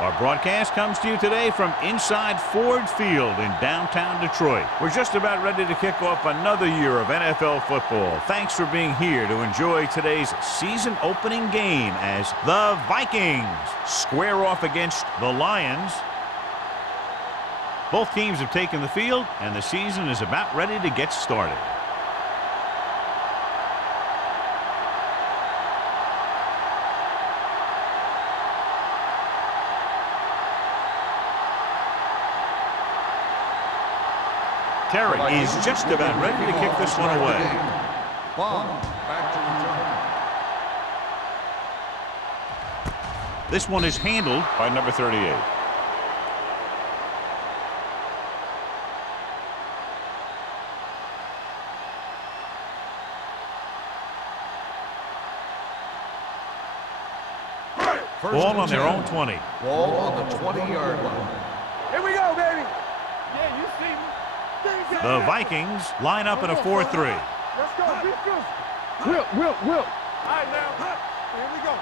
Our broadcast comes to you today from inside Ford Field in downtown Detroit. We're just about ready to kick off another year of NFL football. Thanks for being here to enjoy today's season opening game as the Vikings square off against the Lions. Both teams have taken the field, and the season is about ready to get started. Terry is just about ready to kick this one away. Back to return. This one is handled by number 38. Ball on their own 20. Ball on the 20-yard line. Here we go, baby. Yeah, you see me. The Vikings line up in a 4-3. Let's go. Will. All right, now. Here we go.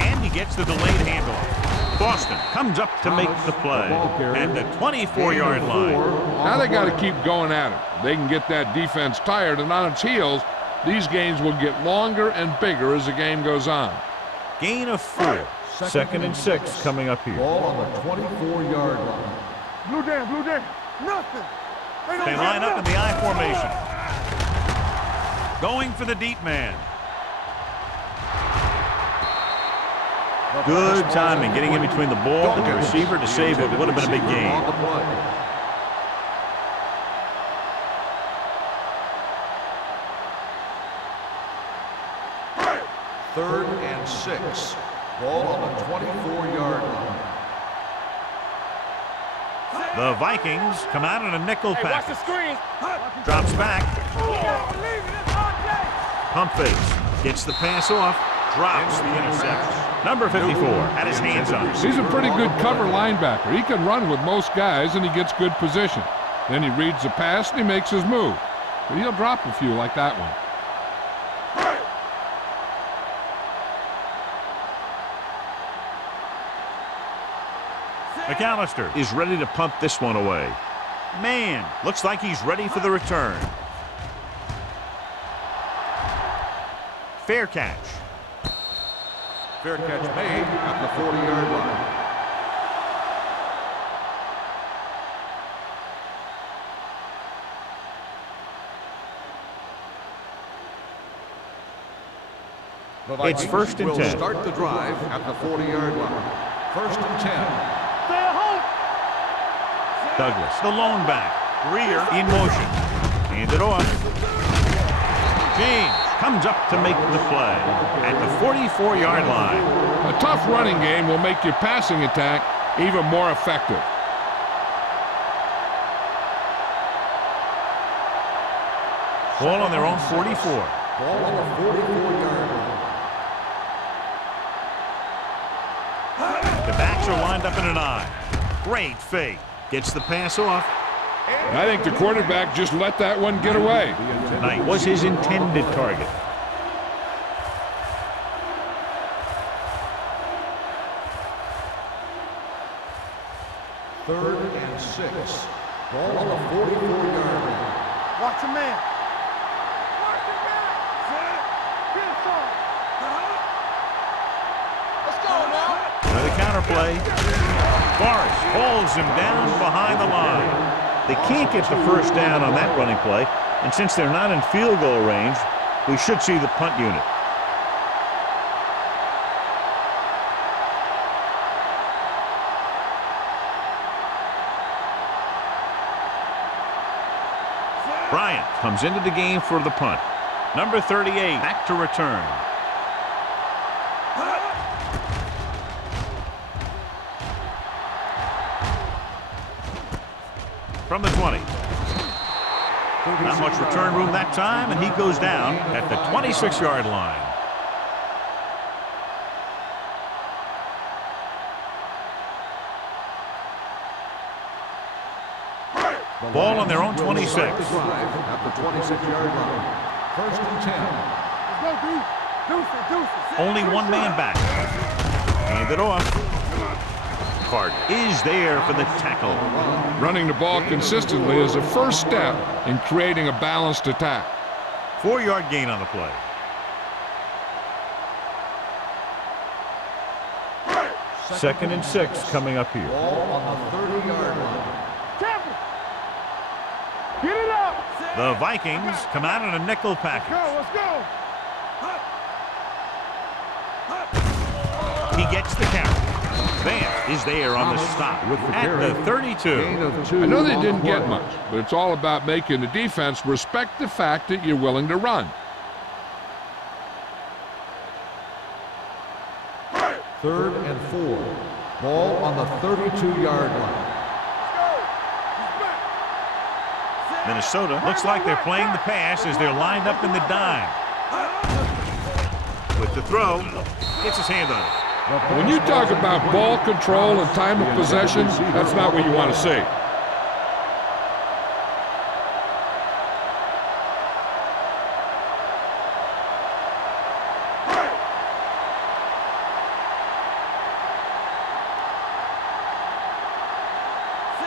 And he gets the delayed handoff. Boston comes up to make the play at the 24-yard line. Now they got to keep going at it. They can get that defense tired and on its heels. These games will get longer and bigger as the game goes on. Gain of 4. Second and 6 coming up here. Ball on the 24-yard line. Blue down. Nothing. They line up in the I formation. Going for the deep man. Good timing, getting in between the ball and the receiver to save what would have been a big gain. Third and 6. Ball on the 24-yard line. The Vikings come out in a nickel Hey, watch the package. screen. Drops back. Pump fakes. Gets the pass off. Drops the interception. Number 54 had his hands on it. He's a pretty good cover linebacker. He can run with most guys, and he gets good position. Then he reads the pass, and he makes his move. But he'll drop a few like that one. McAllister is ready to punt this one away. Man, looks like he's ready for the return. Fair catch. Fair catch made at the 40-yard line. It's first and 10. Will start the drive at the 40-yard line. First and 10. Douglas, the lone back. Greer in motion. Hand it off. James comes up to make the play at the 44-yard line. A tough running game will make your passing attack even more effective. Ball on their own 44. Ball on the 44-yard line. The backs are lined up in an I. Great fake. Gets the pass off. I think the quarterback just let that one get away. Tonight was his intended target. Third and 6. Ball on the 44-yard line. Watch a man. Let's go now. The counter play. Forrest holds him down behind the line. They can't get the first down on that running play, and since they're not in field goal range, we should see the punt unit. Bryant comes into the game for the punt. Number 38 back to return. From the 20. Not much return room that time, and he goes down at the 26-yard line. Ball on their own 26. At the 26-yard line. First and 10. Let's go, Deuce. Only one man back. Hand it off. McCarty is there for the tackle. Running the ball consistently is the first step in creating a balanced attack. 4-yard gain on the play. Second and 6 coming up here. Ball on the 30-yard line. Careful. Get it up. The Vikings come out in a nickel package. Let's go. He gets the carry. Vance is there on the stop at the 32. I know they didn't get much, but it's all about making the defense respect the fact that you're willing to run. Third and 4. Ball on the 32-yard line. Minnesota looks like they're playing the pass as they're lined up in the dime. With the throw, gets his hand on it. When you talk about ball control and time of possession, that's not what you want to see.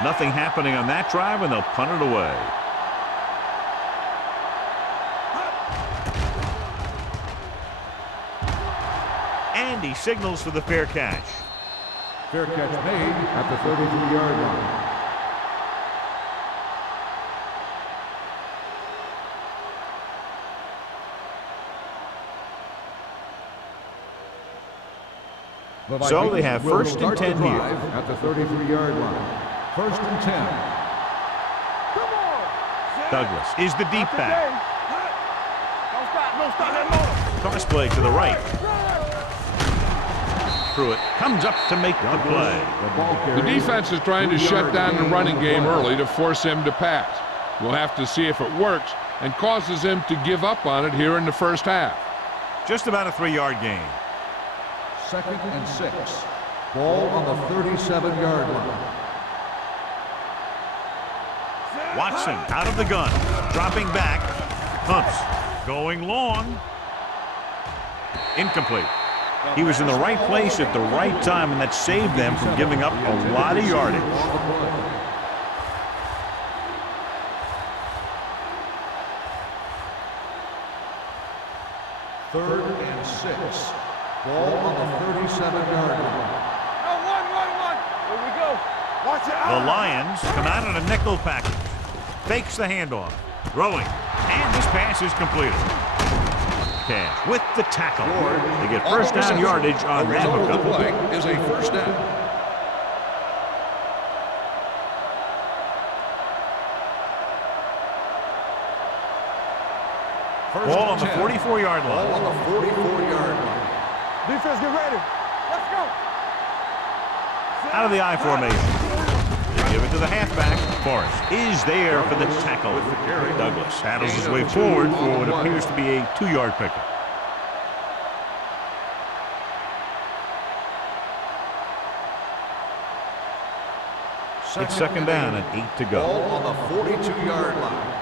Nothing happening on that drive, and they'll punt it away. And he signals for the fair catch. Fair catch made at the 33-yard line. So they have first and 10 here. At the 33-yard line. First and 10. Come on. Douglas is the deep back. Don't stop that motor. Toss play to the right. Pruitt comes up to make the play. The defense is trying to shut down the running game early to force him to pass. We'll have to see if it works and causes him to give up on it here in the first half. Just about a 3-yard gain. Second and 6. Ball on the 37-yard line. Watson out of the gun, dropping back, pumps, going long, incomplete. He was in the right place at the right time, and that saved them from giving up a lot of yardage. Third and 6. Ball on the 37-yard line. One. Here we go. Watch it. The Lions come out in a nickel package. Fakes the handoff. Throwing. And this pass is completed. Cash with the tackle. They get first down yardage on that hookup. The play is a first down. Ball on the 44-yard line. Ball on the 44-yard line. Defense, get ready. Let's go. Out of the I formation. They give it to the halfback. Forrest is there for the tackle. Douglas paddles his way forward for what appears to be a 2-yard pickup. It's second down and 8 to go. Ball on the 42-yard line.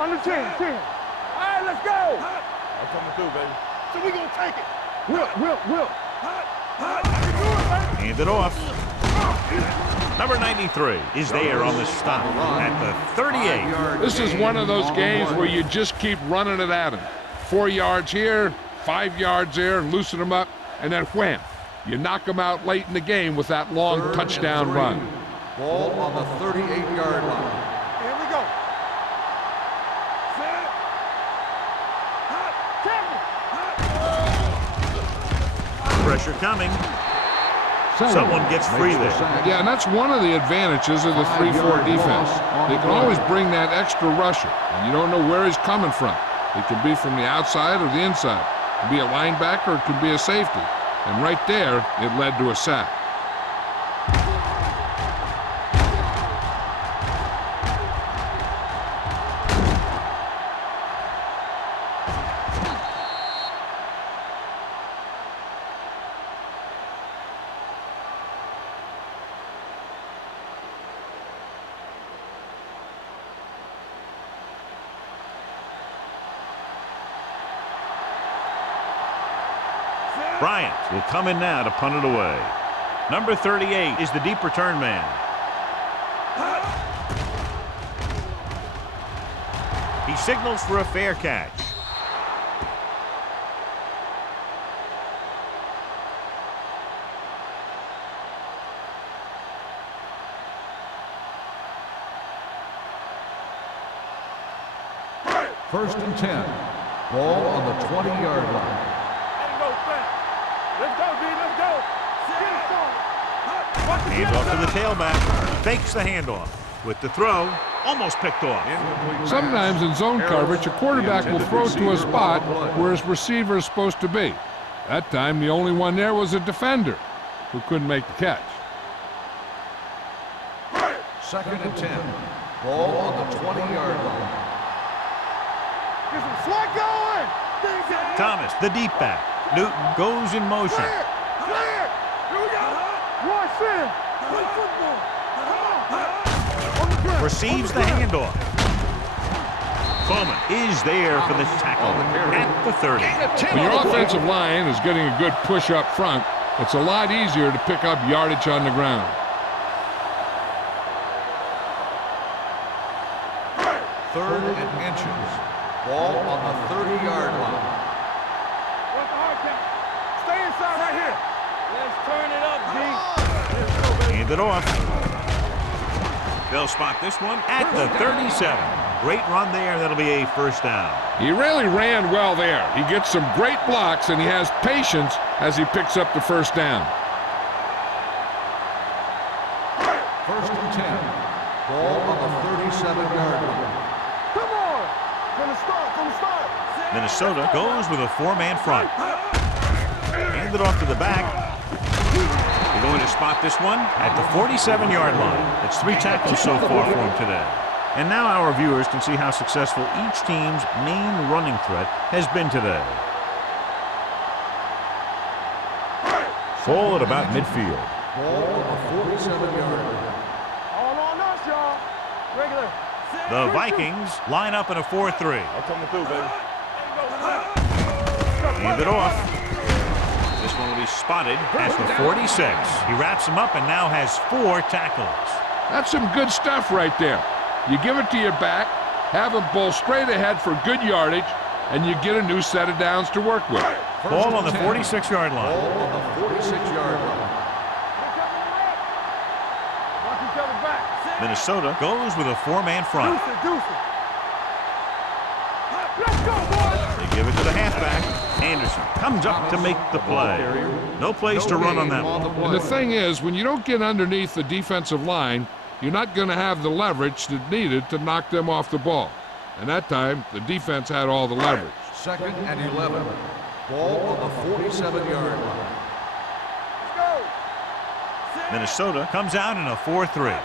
Under 10. All right, let's go. I'm coming through, baby. So we gonna take it. Will. Hand it off. Number 93 is there on the stop at the 38. This is one of those games where you just keep running it at him. 4 yards here, 5 yards there, loosen them up, and then wham. You knock them out late in the game with that long touchdown run. Ball on the 38-yard line. Here we go. Pressure coming. Someone gets free there. Yeah, and that's one of the advantages of the 3-4 defense. They can always bring that extra rusher, and you don't know where he's coming from. It could be from the outside or the inside. It could be a linebacker, or it could be a safety. And right there, it led to a sack. Bryant will come in now to punt it away. Number 38 is the deep return man. He signals for a fair catch. First and 10. Ball on the 20-yard line. Let's go, D. Let's go. Hands off to the tailback. Fakes the handoff. With the throw, almost picked off. Sometimes in zone coverage, a quarterback will throw to a spot where his receiver is supposed to be. That time, the only one there was a defender who couldn't make the catch. Second and 10. Ball on the 20-yard line. Get some slack going. Thomas, the deep back. Newton goes in motion. Clear. Here we go. Rush in. Play football. Receives the handoff. Coleman is there for the tackle at the 30. When your offensive line is getting a good push up front, it's a lot easier to pick up yardage on the ground. Third and inches. Ball on the 30-yard line. What's the hard count? Stay inside right here. Let's turn it up, D. Hand it off. They'll spot this one at the 37. Great run there. That'll be a first down. He really ran well there. He gets some great blocks, and he has patience as he picks up the first down. First and 10. Ball on the 37-yard line. Come on. From the start. Minnesota goes with a four-man front. Hand it off to the back. They're going to spot this one at the 47-yard line. It's 3 tackles so far for him today. And now our viewers can see how successful each team's main running threat has been today. Ball at about midfield. Ball on the 47-yard line. All on us, y'all. Regular. The Vikings line up in a 4-3. I'm coming through, baby. Hand it off. This one will be spotted at the 46. He wraps him up and now has 4 tackles. That's some good stuff right there. You give it to your back, have him pull straight ahead for good yardage, and you get a new set of downs to work with. Ball on the 46-yard line. Ball on the 46-yard line. Watch each other back. Minnesota goes with a four-man front. Deuce it. Let's go, boys. They give it to the halfback. Anderson comes up to make the play. No place to run on that one. And the thing is, when you don't get underneath the defensive line, you're not going to have the leverage that's needed to knock them off the ball. And that time, the defense had all the leverage. Second and 11. Ball on the 47-yard line. Let's go. Minnesota comes out in a 4-3.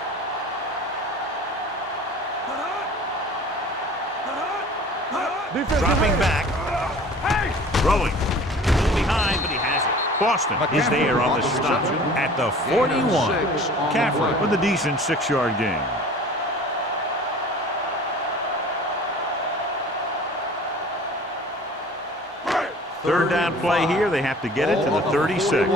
Dropping back. Throwing. Behind, but he has it. Boston is there on the stop at the 41. Caffrey with a decent 6-yard gain. Third down play here. They have to get it to the 36.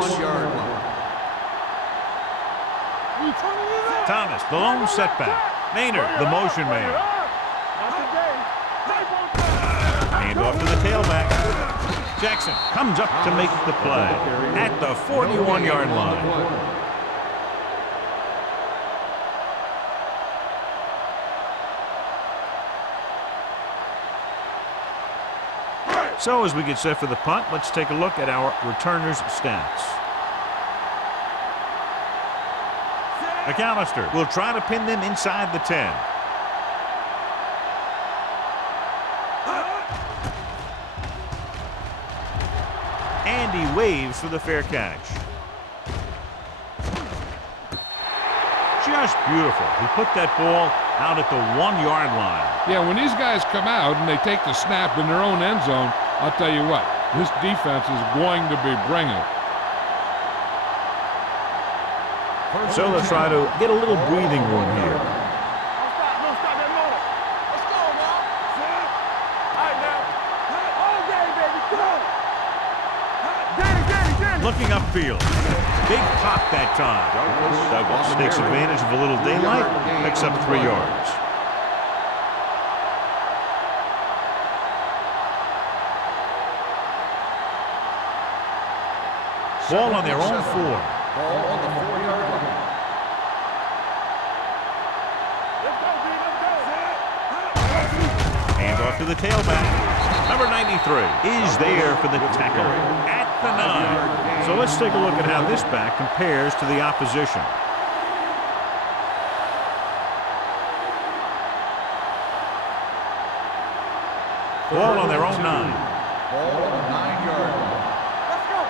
Thomas, the lone setback. Maynard, the motion man. Hand off to the tailback. Jackson comes up to make the play at the 41-yard line. So as we get set for the punt, let's take a look at our returners' stats. McAllister will try to pin them inside the 10. And he waves for the fair catch. Just beautiful. He put that ball out at the 1-yard line. Yeah, when these guys come out and they take the snap in their own end zone, I'll tell you what, this defense is going to be bringing it. So let's try to get a little breathing room here. Don't stop that motor. Let's go now. All right, now. All day, baby. Come on. Get it, Looking upfield. Big pop that time. Douglas takes advantage of a little daylight, picks up 3 yards. Ball on their own 4. Ball on the 4-yard line. Hand off to the tailback. Number 93 is there for the tackle at the 9. So let's take a look at how this back compares to the opposition. Ball on their own 9. Ball on the 9-yard line. Let's go.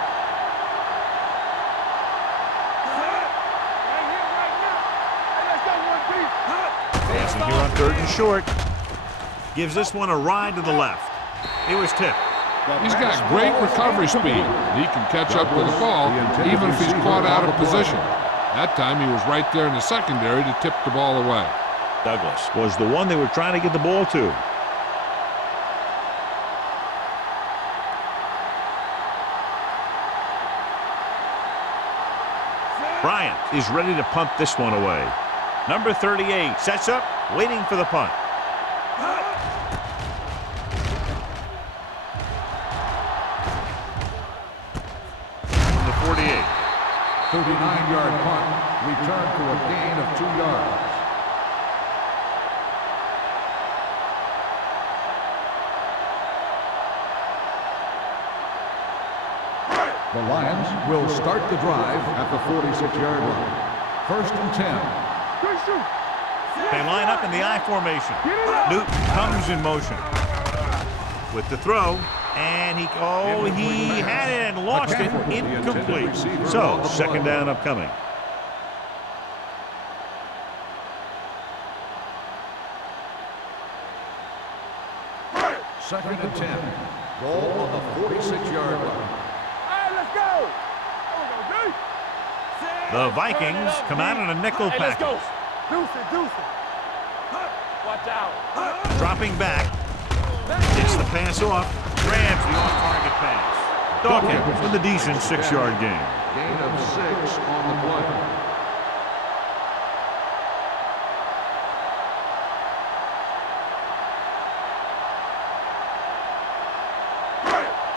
Right here, right now. Hey, let's go, 1-3. Passing here on 3rd and short. Gives this one a ride to the left. It was tipped. He's got great recovery speed. He can catch up with the ball even if he's caught out of position. That time he was right there in the secondary to tip the ball away. Douglas was the one they were trying to get the ball to. Bryant is ready to punt this one away. Number 38 sets up, waiting for the punt. The 48. 39-yard punt. Return for a gain of 2 yards. The Lions will start the drive at the 46-yard line. 1st and 10. Good shoot. They line up in the I formation. Newton comes in motion with the throw, and he had it and lost it, incomplete. So 2nd down upcoming. Second and 10. Ball on the 46-yard line. Hey, let's go. There we go, D. The Vikings come out in a nickel Hey, let's go. package. Deuce it. Watch out. Dropping back. Gets the pass off. Grabs the off-target pass. Dawkins with a decent 6-yard gain. Gain of 6 on the play.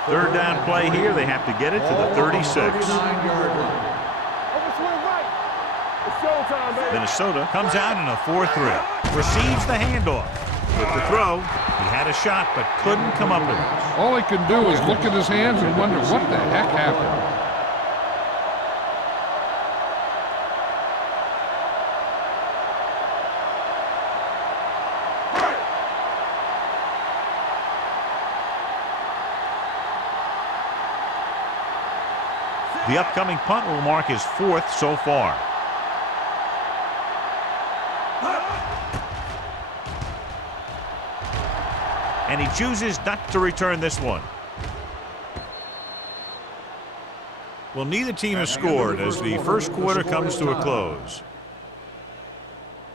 Third down play here. They have to get it to the 36. 39-yard line. Overswing right. It's showtime, baby. Minnesota comes out in a 4-3. Receives the handoff. With the throw, he had a shot but couldn't come up with it. All he can do is look at his hands and wonder what the heck happened. The upcoming punt will mark his 4th so far. And he chooses not to return this one. Well, neither team has scored as the first quarter comes to a close.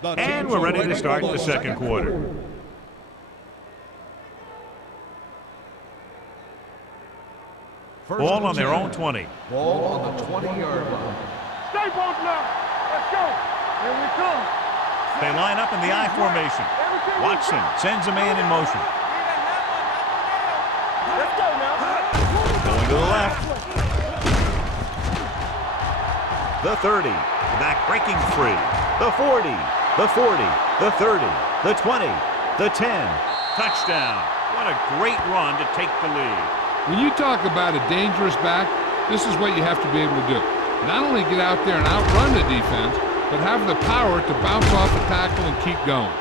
And we're ready to start the second quarter. Ball on their own 20. Ball on the 20-yard line. Stay both now. Let's go. Here we come. They line up in the I formation. Watson sends a man in motion. Let's go now. Going to the left. The 30. The back breaking free. The 40. The 40. The 30. The 20. The 10. Touchdown. What a great run to take the lead. When you talk about a dangerous back, this is what you have to be able to do. Not only get out there and outrun the defense, but have the power to bounce off the tackle and keep going.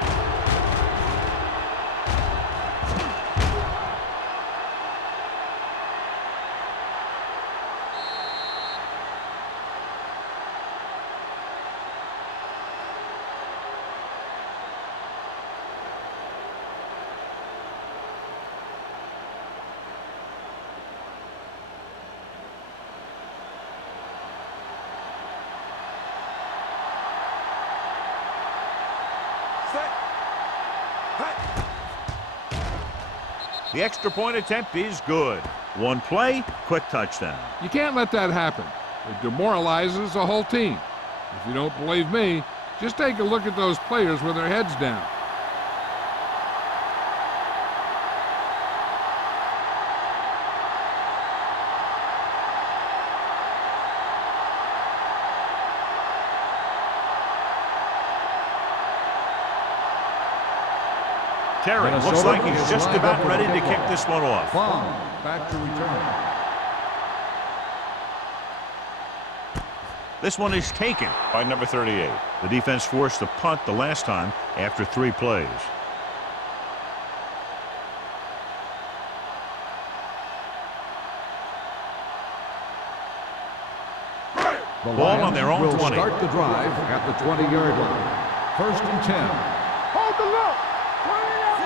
Set. The extra point attempt is good. One play, quick touchdown. You can't let that happen. It demoralizes the whole team. If you don't believe me, just take a look at those players with their heads down. Terry looks like he's just about ready to kick this one off. Back to return. This one is taken by number 38. The defense forced the punt the last time after 3 plays. The Ball on their own will 20. Start the drive at the 20-yard line. 1st and 10. Hold the look.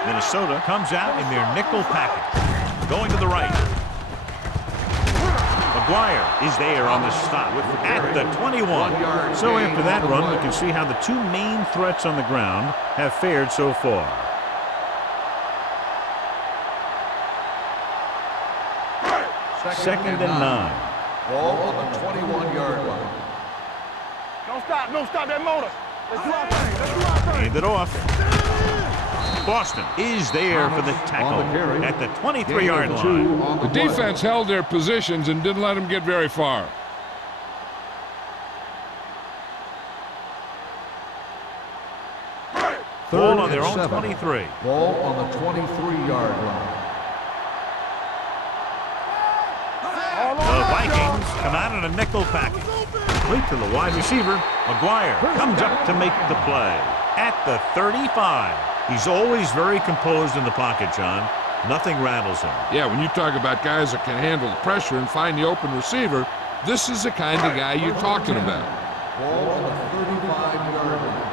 Minnesota comes out in their nickel package. Going to the right. McGuire is there on the stop at the 21. So after that run, we can see how the 2 main threats on the ground have fared so far. Second and 9. Ball on the 21-yard line. Don't stop that motor. Let's do our thing. Let's do our thing. Hand it off. Boston is there for the tackle at the 23-yard line. The defense held their positions and didn't let them get very far. Ball on their own 23. Ball on the 23-yard line. The Vikings come out in a nickel package. Complete to the wide receiver. McGuire comes up to make the play at the 35. He's always very composed in the pocket, John. Nothing rattles him. Yeah, when you talk about guys that can handle the pressure and find the open receiver, this is the kind of guy you're talking about. Ball on the 35-yard line.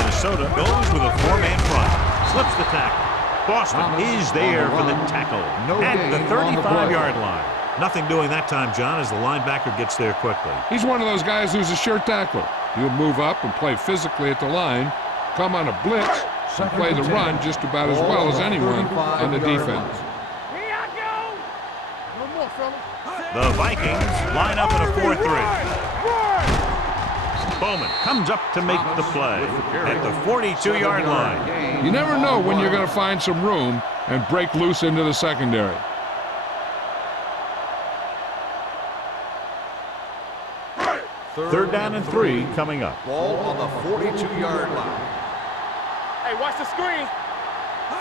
Minnesota goes with a 4-man front. Slips the tackle. Boston is there for the tackle at the 35-yard line. Nothing doing that time, John, as the linebacker gets there quickly. He's one of those guys who's a sure tackler. He'll move up and play physically at the line, come on a blitz, and play the run just about as well as anyone on the defense. Here I go. No more, fellas. The Vikings line up in a 4-3. Bowman comes up to make the play at the 42-yard line. You never know when you're going to find some room and break loose into the secondary. Third down and 3 coming up. Ball on the 42-yard line. Hey, watch the screen.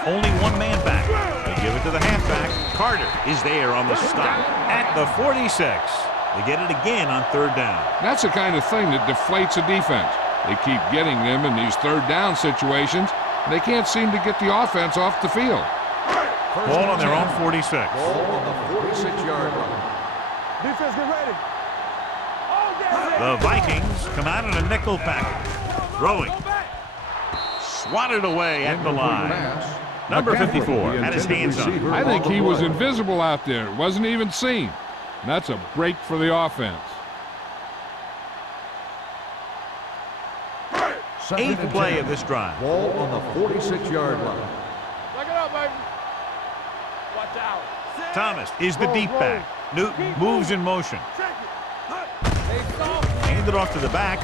Only 1 man back. They give it to the halfback. Carter is there on the stop at the 46. They get it again on 3rd down. That's the kind of thing that deflates a defense. They keep getting them in these 3rd down situations, and they can't seem to get the offense off the field. Ball on their own 46. Ball on the 46-yard line. Defense, get ready. The Vikings come out in a nickel package. Throwing. Swatted away at the line. Number 54 had his hands up. I think he was invisible out there. Wasn't even seen. And that's a break for the offense. 8th play of this drive. Ball on the 46-yard line. Back it up, baby. Watch out. Thomas is the deep back. Newton moves in motion. Hand it off to the back.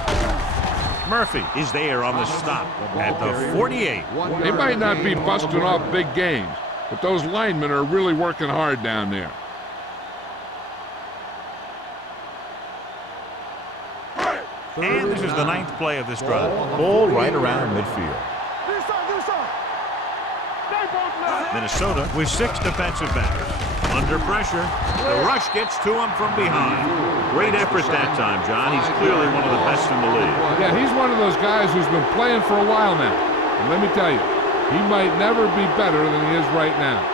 Murphy is there on the stop at the 48. They might not be busting off big games, but those linemen are really working hard down there. And this is the 9th play of this drive. Ball right around midfield. Minnesota with 6 defensive backs. Under pressure, the rush gets to him from behind. Great effort that time, John. He's clearly one of the best in the league. Yeah, he's one of those guys who's been playing for a while now. And let me tell you, he might never be better than he is right now.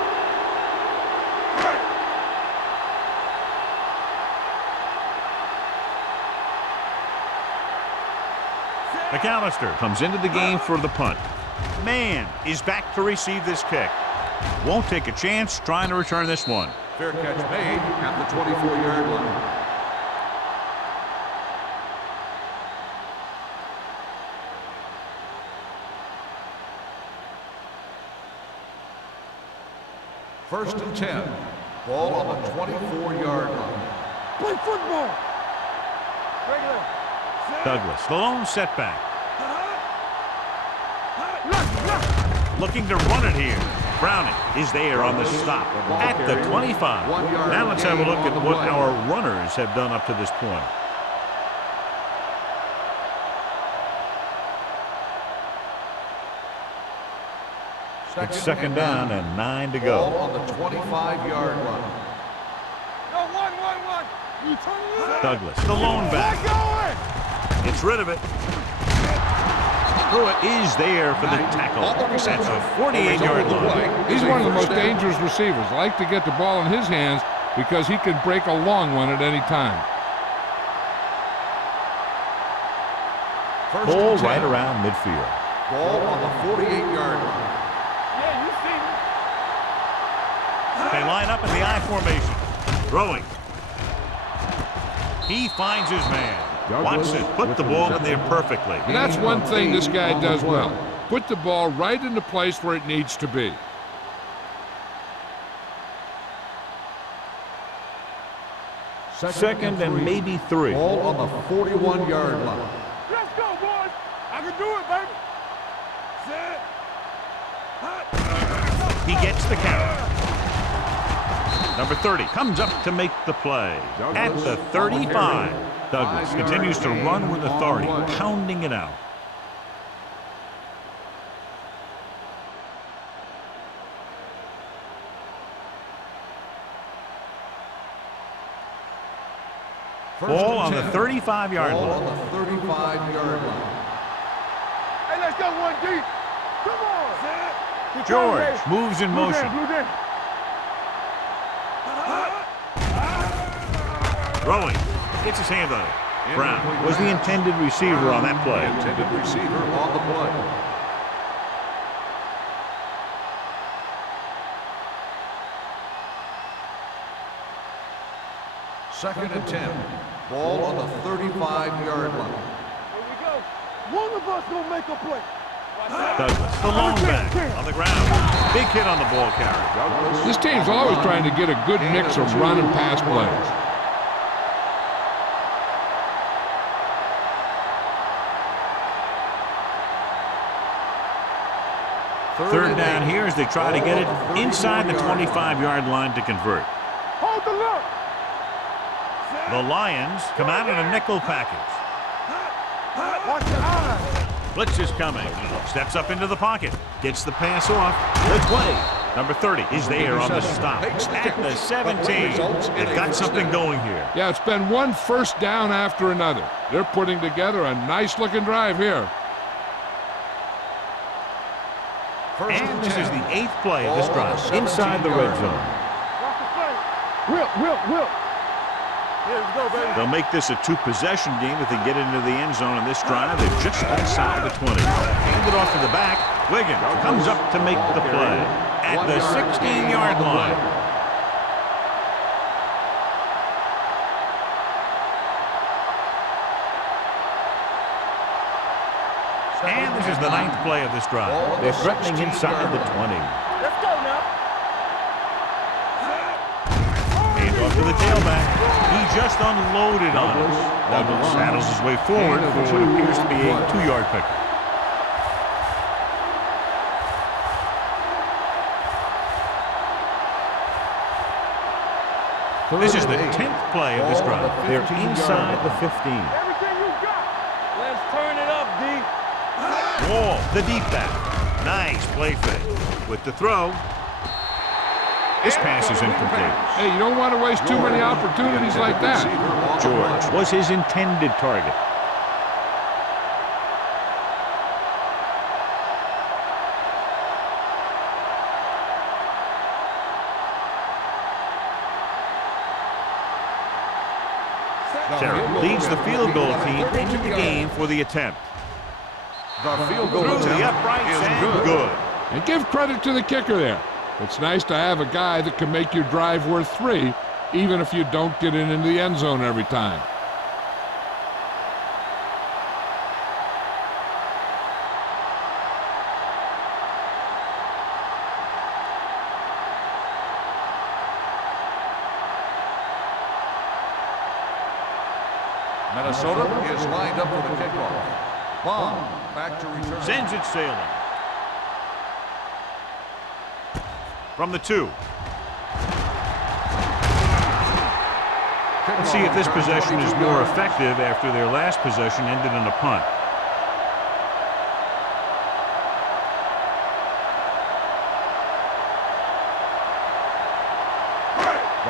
McAllister comes into the game for the punt. Mann is back to receive this kick. Won't take a chance trying to return this one. Fair catch made at the 24-yard line. First and 10. Ball on the 24-yard line. Play football. Regular. Douglas, the lone setback. Looking to run it here. Browning is there on the stop at the 25. Now let's have a look at what our runners have done up to this point. It's second down and 9 to go. Ball on the 25-yard line. No, one. You turn. Douglas, the lone back. Gets rid of it. Stewart is there for the tackle at the 48-yard line. He's one of the most dangerous receivers. I like to get the ball in his hands because he can break a long one at any time. Ball right around midfield. Ball on the 48-yard line. Yeah, you see me. They line up in the I formation. Throwing. He finds his man. Watson put the ball in there perfectly. And that's one thing this guy does well. Put the ball right in the place where it needs to be. Second and maybe 3. Ball on the 41-yard line. Let's go, boys. I can do it, baby. Set. He gets the count. Number 30 comes up to make the play at the 35. Douglas continues to run with authority, pounding it out. Ball on the 35-yard Ball line. on the 35-yard line. Hey, let's go one deep. Come on. Set. George moves in motion. Throwing. Gets his hand on it. Brown was the intended receiver on that play. Intended receiver on the play. Second and 10. Ball on the 35-yard line. Here we go. One of us gonna make a play. Douglas, the lone back on the ground. Big hit on the ball carrier. This team's always trying to get a good mix of run and pass plays. Third down here as they try to get it inside the 25-yard line to convert. Hold the look. The Lions come out in a nickel package. Watch your eyes. Blitz is coming. Steps up into the pocket. Gets the pass off. Good play. Number 30 is there on the stop at the 17. They've got something going here. Yeah, it's been one first down after another. They're putting together a nice-looking drive here. And this is the 8th play of this drive inside the red zone. Watch the play. Will. Here we go, baby. They'll make this a 2-possession game if they get into the end zone in this drive. They're just inside the 20. Hand it off to the back. Wiggins comes up to make the play at the 16-yard line. And this is the 9th play of this drive. They're threatening inside the 20. Let's go now. Hand off to the tailback. He just unloaded on it. Douglas saddles his way forward for what appears to be a 2-yard pickup. This is the 10th play of this drive. They're inside the 15. Everything you got. Let's turn it up, D. Wall, the deep back. Nice play fake. With the throw. This pass is incomplete. Hey, you don't want to waste too many opportunities like that. George was his intended target. Terry leads the field goal team into the game for the attempt. The field goal Through the attempt uprights is and good. And give credit to the kicker there. It's nice to have a guy that can make your drive worth 3, even if you don't get it into the end zone every time. Minnesota is lined up for the kickoff. Bomb back to return. Sends it sailing. From the 2. Let's see if this possession is more effective after their last possession ended in a punt.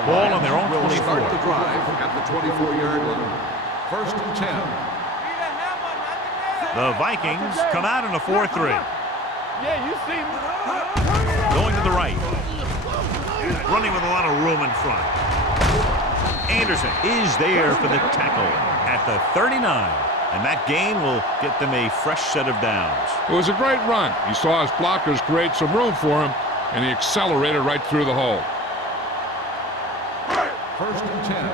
Ball on their own 24. Start the drive at the 24-yard line. 1st and 10. The Vikings come out in a 4-3. Yeah, you see me. Going to the right. Running with a lot of room in front. Anderson is there for the tackle at the 39. And that gain will get them a fresh set of downs. It was a great run. He saw his blockers create some room for him, and he accelerated right through the hole. 1st and 10.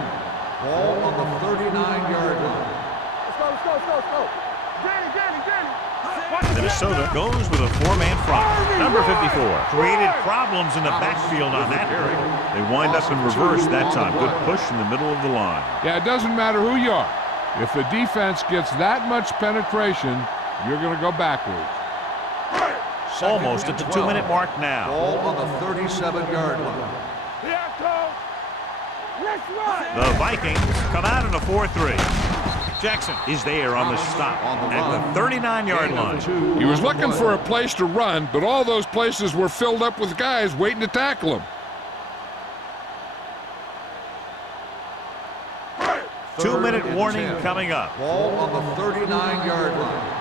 Ball on the 39-yard line. Let's go. Minnesota goes with a 4-man front. Number 54 created problems in the backfield on that play. They wind up in reverse that time. Good push in the middle of the line. Yeah, it doesn't matter who you are. If the defense gets that much penetration, you're going to go backwards. Almost at the 2-minute mark now. Ball on the 37-yard line. The Vikings come out in a 4-3. Jackson is there on the stop at the 39-yard line. He was looking for a place to run, but all those places were filled up with guys waiting to tackle him. 2-minute warning coming up. Ball on the 39-yard line.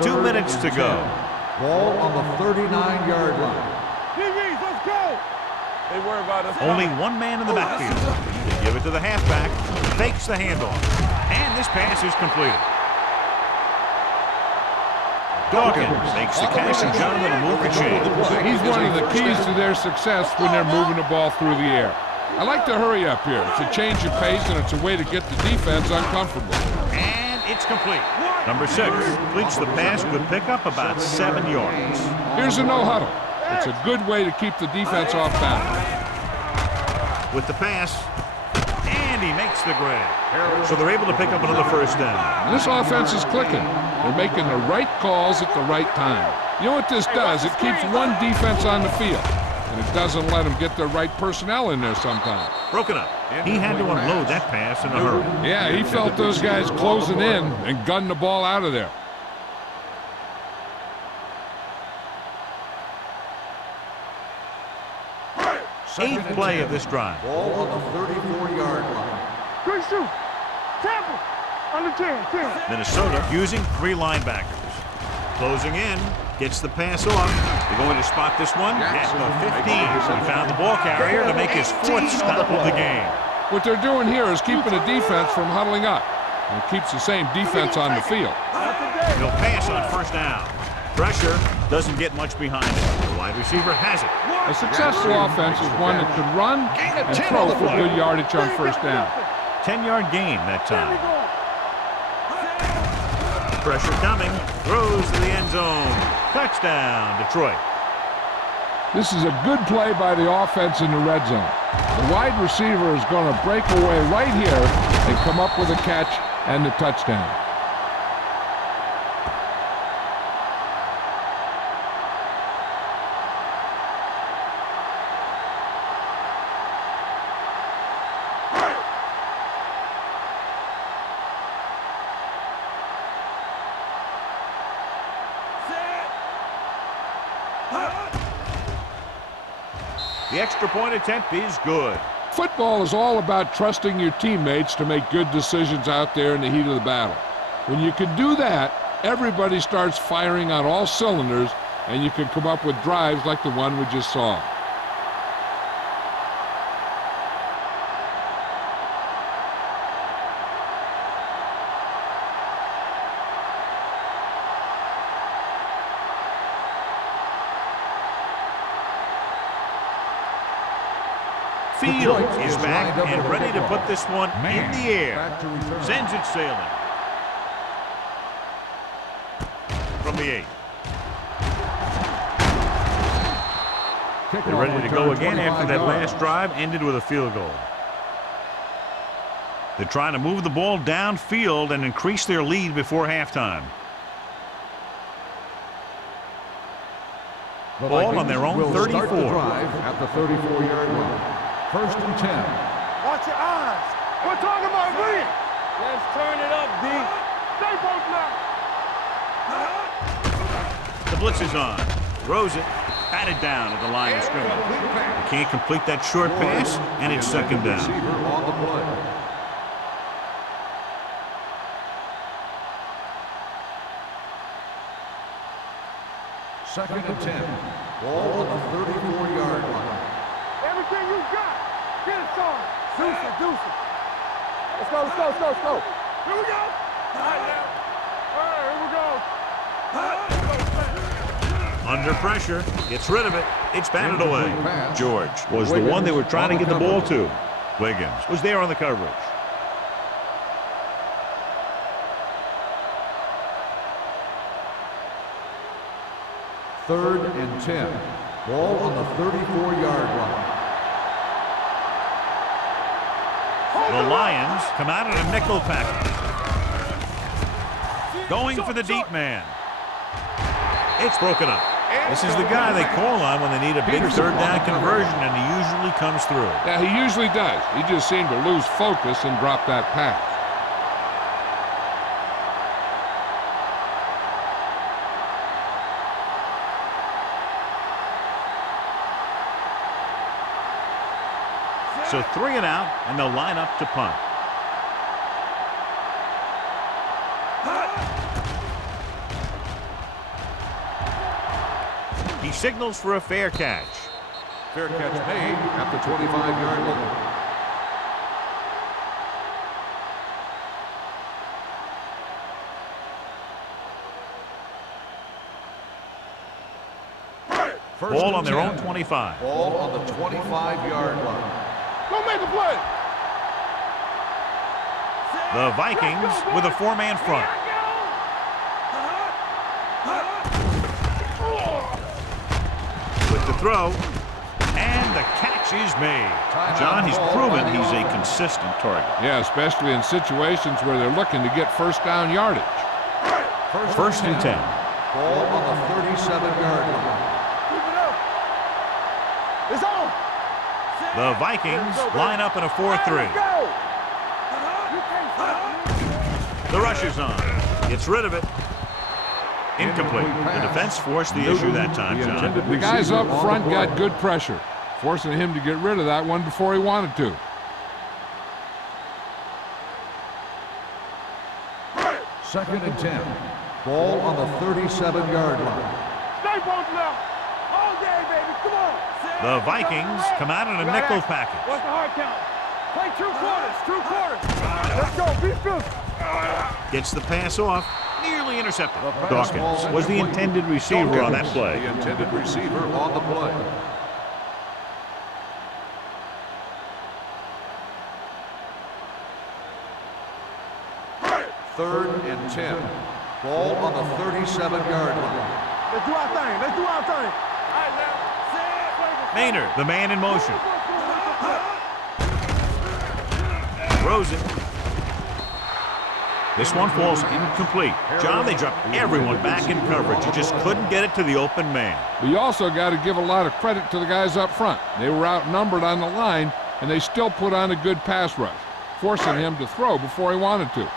2 minutes to go. Ball on the 39-yard line. Let's go. They worry about us. Only one man in the backfield. They give it to the halfback. Fakes the handoff. And this pass is completed. Dawkins makes the catch, and Jonathan will move the chain. He's one of the keys to their success when they're moving the ball through the air. I like to hurry up here. It's a change of pace, and it's a way to get the defense uncomfortable. And it's complete. Number 6 completes the pass, could pick up about 7 yards. Here's a no-huddle. It's a good way to keep the defense off balance. With the pass, and he makes the grab. So they're able to pick up another first down. This offense is clicking. They're making the right calls at the right time. You know what this does? It keeps one defense on the field, and it doesn't let them get the right personnel in there sometimes. Broken up. He had to unload that pass in a hurry. Yeah, he felt those guys closing in and gunned the ball out of there. Eighth play of this drive. Ball on the 34-yard line. Good shoot. Tackle. On the 10. Minnesota using 3 linebackers. Closing in. Gets the pass off. They're going to spot this one at the 15. He found the ball carrier to make his 4th stop of the game. What they're doing here is keeping the defense from huddling up. And it keeps the same defense on the field. He'll pass on first down. Pressure doesn't get much behind it. The wide receiver has it. A successful offense is one that can run and throw for good yardage on first down. 10-yard gain that time. Pressure coming. Throws to the end zone. Touchdown, Detroit. This is a good play by the offense in the red zone. The wide receiver is going to break away right here and come up with a catch and the touchdown. The extra point attempt is good. Football is all about trusting your teammates to make good decisions out there in the heat of the battle. When you can do that, everybody starts firing on all cylinders, and you can come up with drives like the one we just saw. Field is back and ready to put this one in the air. Sends it sailing. the 8. They're ready to go again after that last drive ended with a field goal. They're trying to move the ball downfield and increase their lead before halftime. Ball on their own 34. Start the drive at the 34-yard line. 1st and 10. Watch your eyes. We're talking about green. Let's turn it up, D. Stay both now. The blitz is on. Throws it. Batted down at the line of scrimmage. They can't complete that short pass, and it's 2nd down. Receiver on the play. 2nd and 10. Ball on the 34-yard line. Everything you got. Get it, son. Deuce it, deuce it. Let's go, let's go, let's go, let's go. Here we go. All right, now. All right, here we go. Under pressure, gets rid of it. It's batted away. George was the one they were trying to get the ball to. Wiggins was there on the coverage. 3rd and 10. Ball on the 34-yard line. The Lions come out in a nickel package. Going for the deep man. It's broken up. This is the guy they call on when they need a big 3rd down conversion, and he usually comes through. Yeah, he usually does. He just seemed to lose focus and drop that pass. So 3 and out, and they'll line up to punt. He signals for a fair catch. Fair catch made at the 25-yard line. Ball on their own 25. Ball on the 25-yard line. Go make a play. The Vikings with a 4-man front. With the throw, and the catch is made. John, he's proven he's a consistent target. Yeah, especially in situations where they're looking to get 1st down yardage. 1st and 10. Ball on the 37-yard line. Keep it up. It's on. The Vikings line up in a 4-3. The rush is on. Gets rid of it. Incomplete. The defense forced the issue that time, John. The guys up front got good pressure, forcing him to get rid of that one before he wanted to. 2nd and 10. Ball on the 37-yard line. Stay both now. All day, baby. Come on. The Vikings come out in a nickel package. What's the hard count? Play 2 quarters. 2 quarters. Let's go. Be physical. Gets the pass off. Nearly intercepted. Dawkins was the intended receiver on that play. The intended receiver on the play. Third and 10. Ball on the 37-yard line. Let's do our thing. Let's do our thing. All right, now. Maynard, the man in motion. Throws it. This one falls incomplete. John, they dropped everyone back in coverage. You just couldn't get it to the open man. But you also got to give a lot of credit to the guys up front. They were outnumbered on the line, and they still put on a good pass rush, forcing him to throw before he wanted to.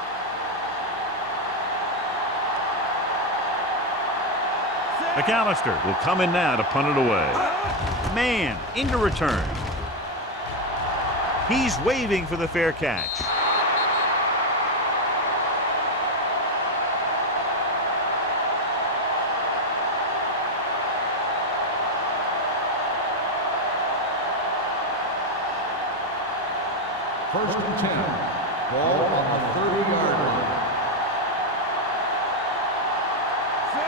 McAllister will come in now to punt it away. Man into return. He's waving for the fair catch. First and 10. Ball on the 30-yard line.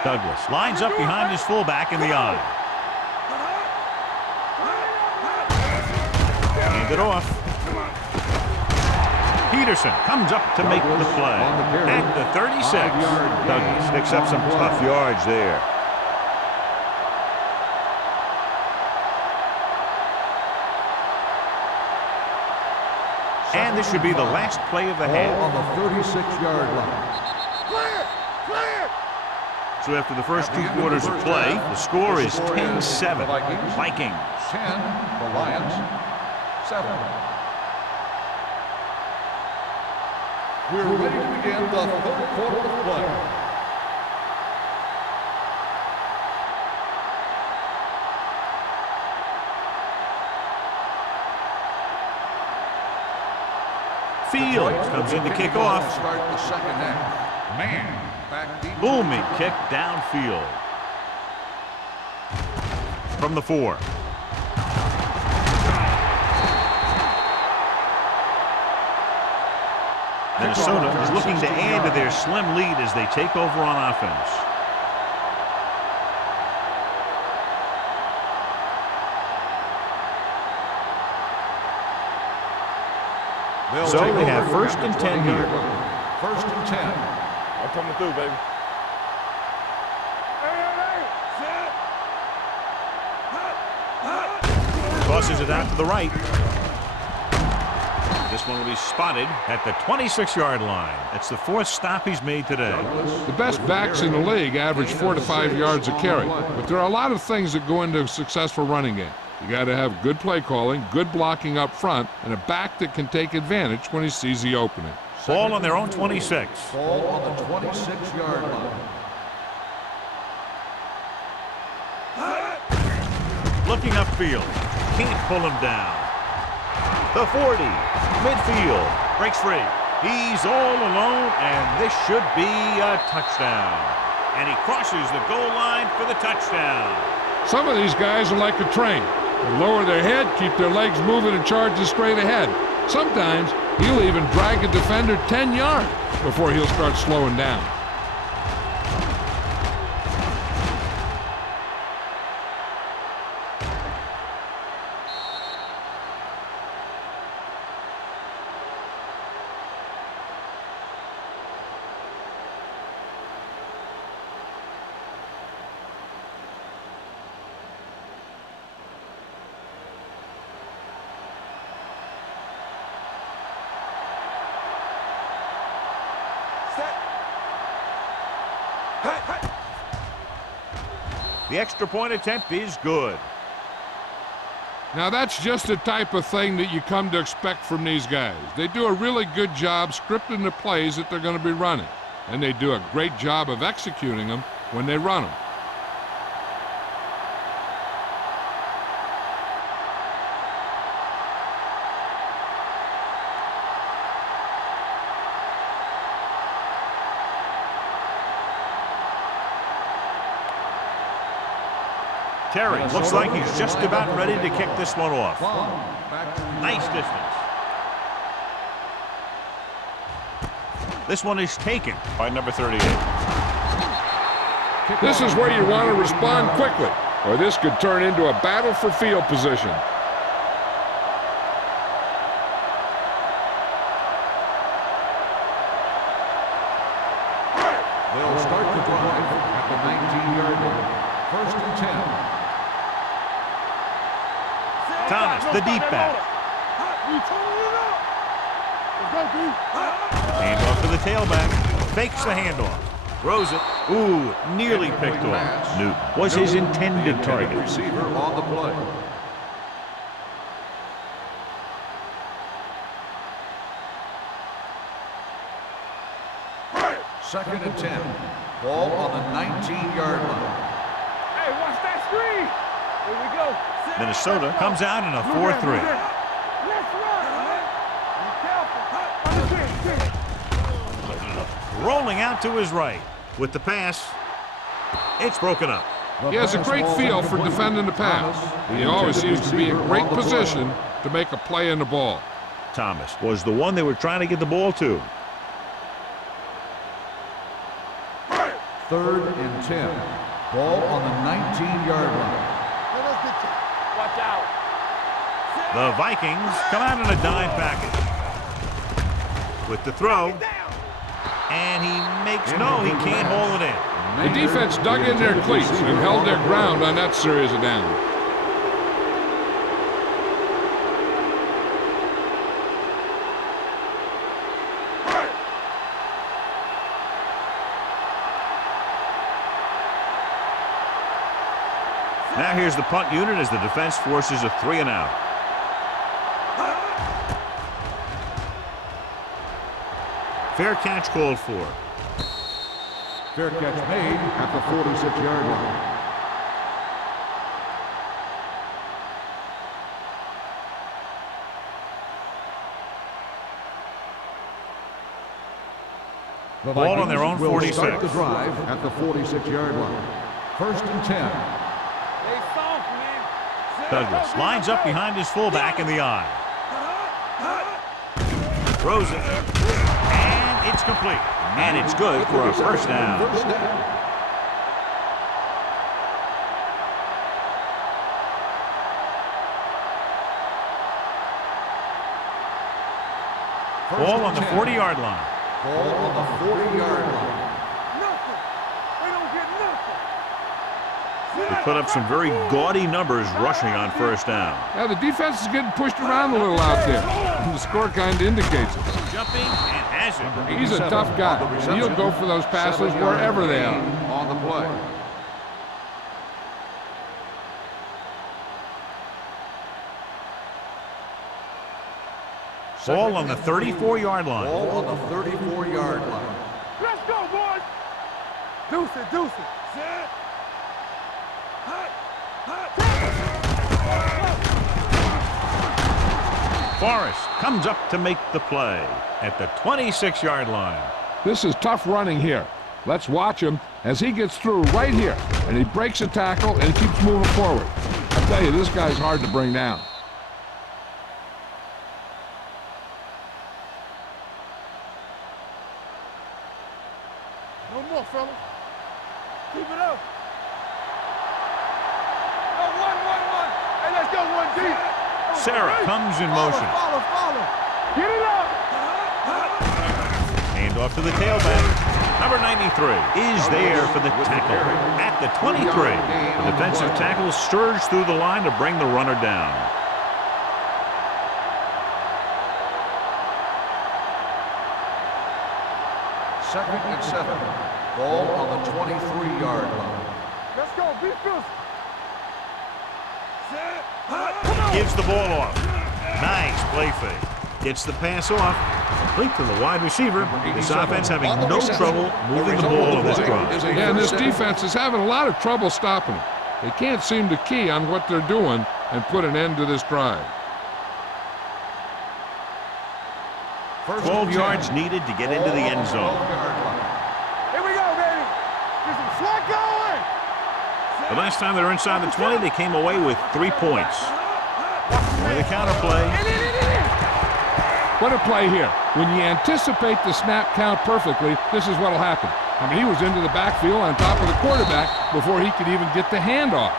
Douglas lines up behind his fullback in the eye. Hand it off. Peterson comes up to make the play. At the 36, Douglas picks up some tough yards there. And this should be the last play of the half. On the 36-yard line. Clear! Clear! So after the first 2 quarters of play, the score is 10-7. Vikings. 10, the Lions, 7. We're ready to begin the third quarter of play. Fields comes in to kick off. Start the second half. Man, back deep. Booming kick downfield. From the 4. Minnesota is looking to add to their slim lead as they take over on offense. So they have 1st and 10 here. 1st and 10. I'm coming through, baby. Tosses it out to the right. This one will be spotted at the 26-yard line. That's the 4th stop he's made today. The best backs in the league average 4 to 5 yards a carry, but there are a lot of things that go into a successful running game. You got to have good play calling, good blocking up front, and a back that can take advantage when he sees the opening. Ball on their own 26. Ball on the 26-yard line. Looking upfield. Can't pull him down. The 40. Midfield. Breaks free. He's all alone, and this should be a touchdown. And he crosses the goal line for the touchdown. Some of these guys are like a train. They lower their head, keep their legs moving, and charge straight ahead. Sometimes he'll even drag a defender 10 yards before he'll start slowing down. The extra point attempt is good. Now that's just the type of thing that you come to expect from these guys. They do a really good job scripting the plays that they're going to be running, and they do a great job of executing them when they run them. Terry looks like he's just about ready to kick this one off. Nice distance. This one is taken by number 38. This is where you want to respond quickly, or this could turn into a battle for field position. They'll start the drive at the 19-yard line. 1st and 10. Thomas, the deep back. Handoff to the tailback. Fakes the handoff. Throws it. Ooh, nearly picked off. Newton was his intended target. Receiver on the play. Second and 10. Ball on the 19-yard line. Hey, watch that screen. Here we go. Minnesota comes out in a 4-3. Let's run, man. Be careful. Rolling out to his right. With the pass, it's broken up. He has a great feel for defending the pass. He always seems to be in great position to make a play in the ball. Thomas was the one they were trying to get the ball to. 3rd and 10. Ball on the 19-yard line. Watch out. The Vikings come out in a dime package. with the throw. And he makes no, he can't hold it in. The defense dug in their cleats and held their ground on that series of downs. Now here's the punt unit as the defense forces a 3 and out. Fair catch called for. Fair catch made at the 46-yard line. The Ball on their own will 46. Start the drive at the 46-yard line. 1st and 10. Douglas lines up behind his fullback in the eye. Throws it. And it's complete. And it's good for a first down. Ball on the 40-yard line. Ball on the 40-yard line. Nothing. They don't get nothing. They put up some very gaudy numbers rushing on first down. Now, the defense is getting pushed around a little out there. And the score kind of indicates it. Jumping and has it. He's a tough guy. He'll go for those passes wherever they are. On the play. Ball on the 34-yard line. Ball on the 34-yard line. Let's go, boys. Deuce it, deuce it. Set. Forrest comes up to make the play at the 26-yard line. This is tough running here. Let's watch him as he gets through right here. And he breaks a tackle and he keeps moving forward. I tell you, this guy's hard to bring down. No more, fellas. Keep it up. Go, one. Hey, let's go, 1D. Sarah comes in motion. Follow. Get it up. Hand off to the tailback. Number 93 is there for the tackle at the 23. The defensive tackle surged through the line to bring the runner down. Second and 7. Ball on the 23-yard line. Let's go, be fierce. Gives the ball off. Nice play fake. Gets the pass off. Complete to the wide receiver. This offense having no trouble moving the ball on this drive. Yeah, and this defense is having a lot of trouble stopping him. They can't seem to key on what they're doing and put an end to this drive. 12 yards needed to get into the end zone. Here we go, baby. Get some slack going. The last time they were inside the 20, they came away with 3 points. With a counter play. What a play here. When you anticipate the snap count perfectly, this is what will happen. I mean, he was into the backfield on top of the quarterback before he could even get the handoff.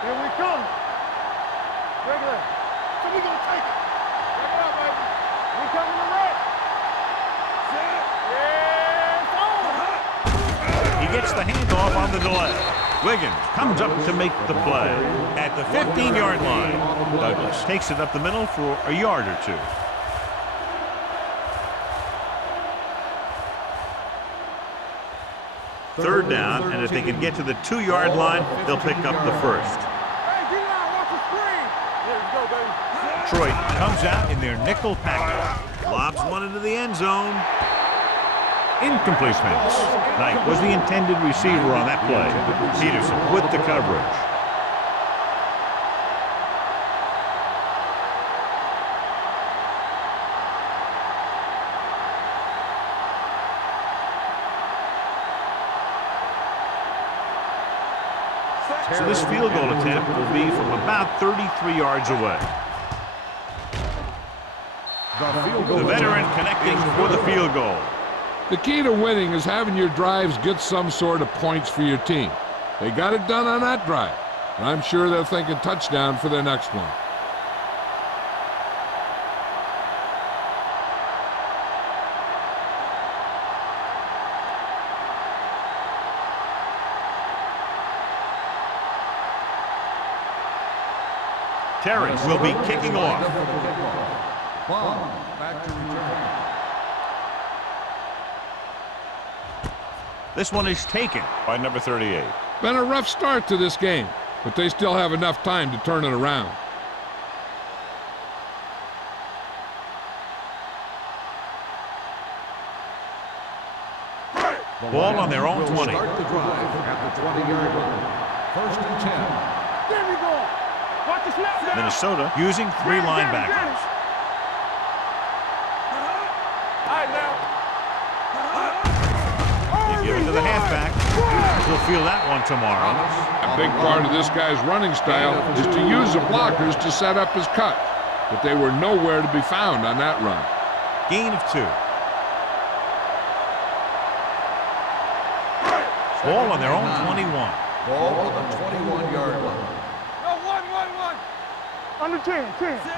Here we come. Regular. So we gonna take it. Break it up, baby. We coming to wreck. Set. Yeah, it's on. He gets the handoff on the delay. Wiggins comes up to make the play at the 15-yard line. Douglas takes it up the middle for a yard or two. Third down, and if they can get to the 2-yard line, they'll pick up the first. Hey, get out. Watch the screen. There we go, baby. Detroit comes out in their nickel package. Lobs one into the end zone. Incomplete pass. Knight was the intended receiver on that play. Peterson with the coverage. So this field goal attempt will be from about 33 yards away. The veteran connecting for the field goal. The key to winning is having your drives get some sort of points for your team. They got it done on that drive, and I'm sure they're thinking touchdown for their next one. Terry will be kicking off. Back to return. This one is taken by number 38. Been a rough start to this game, but they still have enough time to turn it around. Ball on their own 20. Start the drive at the 20-yard line. First and 10. There we go. Watch the snap now. Minnesota using 3 linebackers. All right, now. They give it to the halfback. We'll feel that one tomorrow. A big part of this guy's running style is to use the blockers to set up his cut, but they were nowhere to be found on that run. Gain of 2. Ball on their own 21. Ball on the 21-yard line. No, one. Under 10.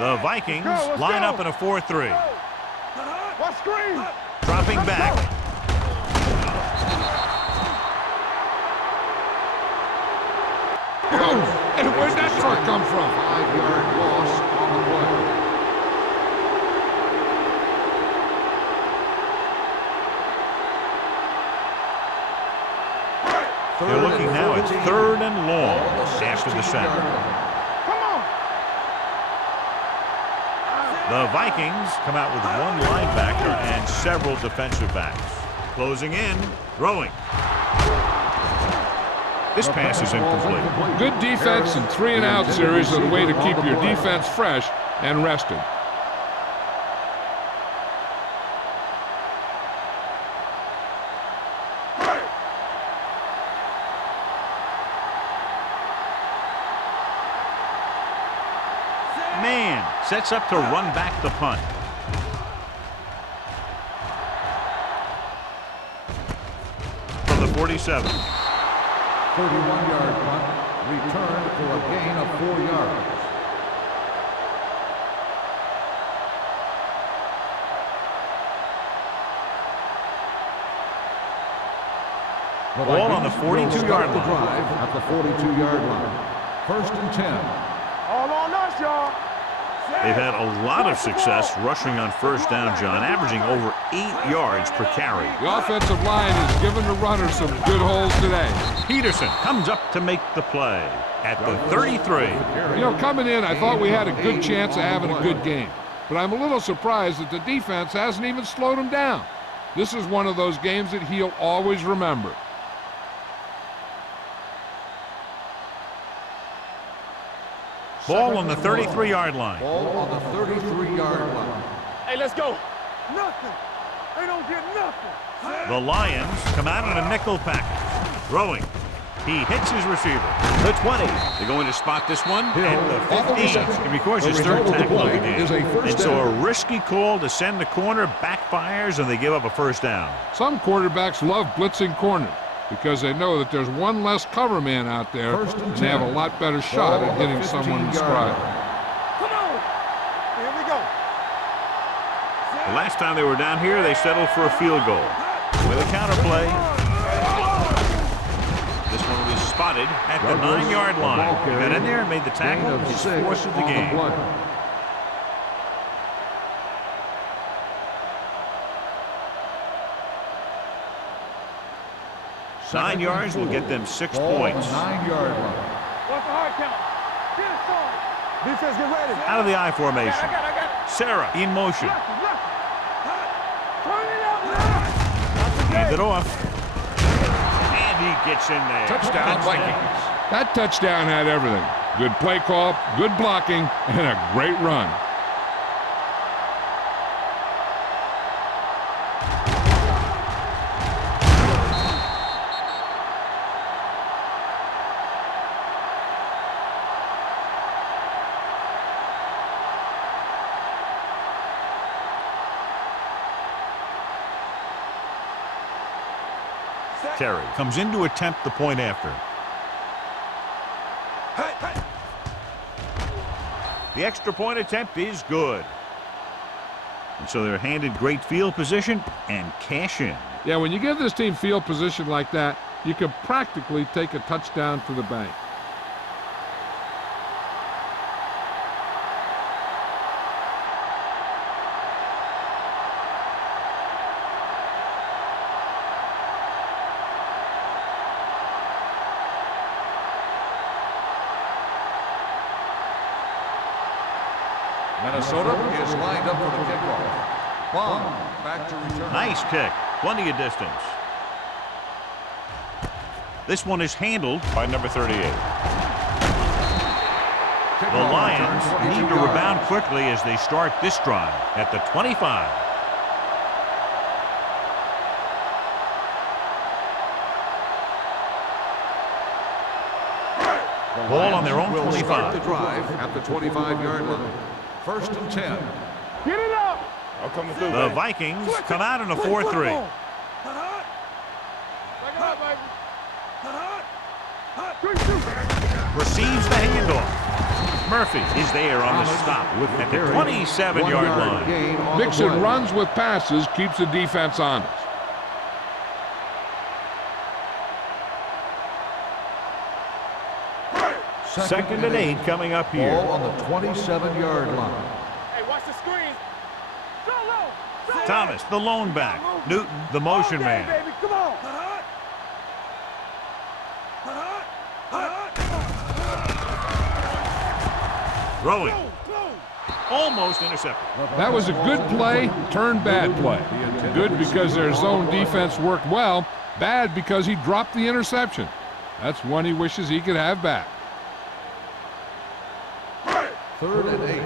The Vikings Let's line go. up in a 4-3. Watch screen. Dropping back. Oh, and where'd that truck come from? 5-yard loss on the play. They're looking now at 3rd and long after the sack. Come on. The Vikings come out with 1 linebacker and several defensive backs. Closing in, throwing. This pass is incomplete. Good defense and 3-and-out series are the way to keep your defense fresh and rested. Man sets up to run back the punt. From the 47. 31-yard punt, returned for a gain of 4 yards. Ball on the 42-yard line. Drive at the 42-yard line. First and 10. All on us, y'all. They've had a lot of success rushing on first down, John, averaging over 8 yards per carry. The offensive line has given the runner some good holes today. Peterson comes up to make the play at the 33. You know, coming in, I thought we had a good chance of having a good game. But I'm a little surprised that the defense hasn't even slowed him down. This is one of those games that he'll always remember. Ball on the 33-yard line. Ball on the 33-yard line. Hey, let's go. Nothing. They don't get nothing. The Lions come out in a nickel package. Throwing. He hits his receiver. The 20. They're going to spot this one at the 15. And because his 3rd tackle of the game. And so a risky call to send the corner backfires, and they give up a first down. Some quarterbacks love blitzing corners because they know that there's one less cover man out there and they have a lot better shot at hitting someone in stride. Come on. Here we go. The last time they were down here, they settled for a field goal. With a counter play. This one was spotted at the 9-yard line. He got in there and made the tackle. His 4th of the game. 9 yards will get them 6 points. 9-yard line. What's the hard count? Get it started. Defense, get ready. Out of the I formation. I got it. Sarah in motion. Left. Turn it out now. Hand it off. And he gets in there. Touchdown, Vikings. That touchdown had everything. Good play call, good blocking, and a great run. Terry comes in to attempt the point after. The extra point attempt is good. And so they're handed great field position and cash in. Yeah, when you give this team field position like that, you can practically take a touchdown to the bank. Minnesota is lined up for the kickoff. Bomb back to return. Nice kick. Plenty of distance. This one is handled by number 38. The Lions need to rebound quickly as they start this drive at the 25. Ball on their own 25. Start the drive at the 25-yard line. 1st and 10. Get it up. I'm coming through. The Vikings come out in a 4-3. Back it up, baby. Receives the handoff. Murphy is there on the stop at the 27-yard line. Mixing runs with passes keeps the defense honest. Second and 8 coming up here. Ball on the 27-yard line. Hey, watch the screen. Go low. Thomas, the lone back. Newton, the motion man. Baby, come on. Throwing. Almost intercepted. That was a good play, turned bad play. Good because their zone defense worked well. Bad because he dropped the interception. That's one he wishes he could have back. 3rd and 8.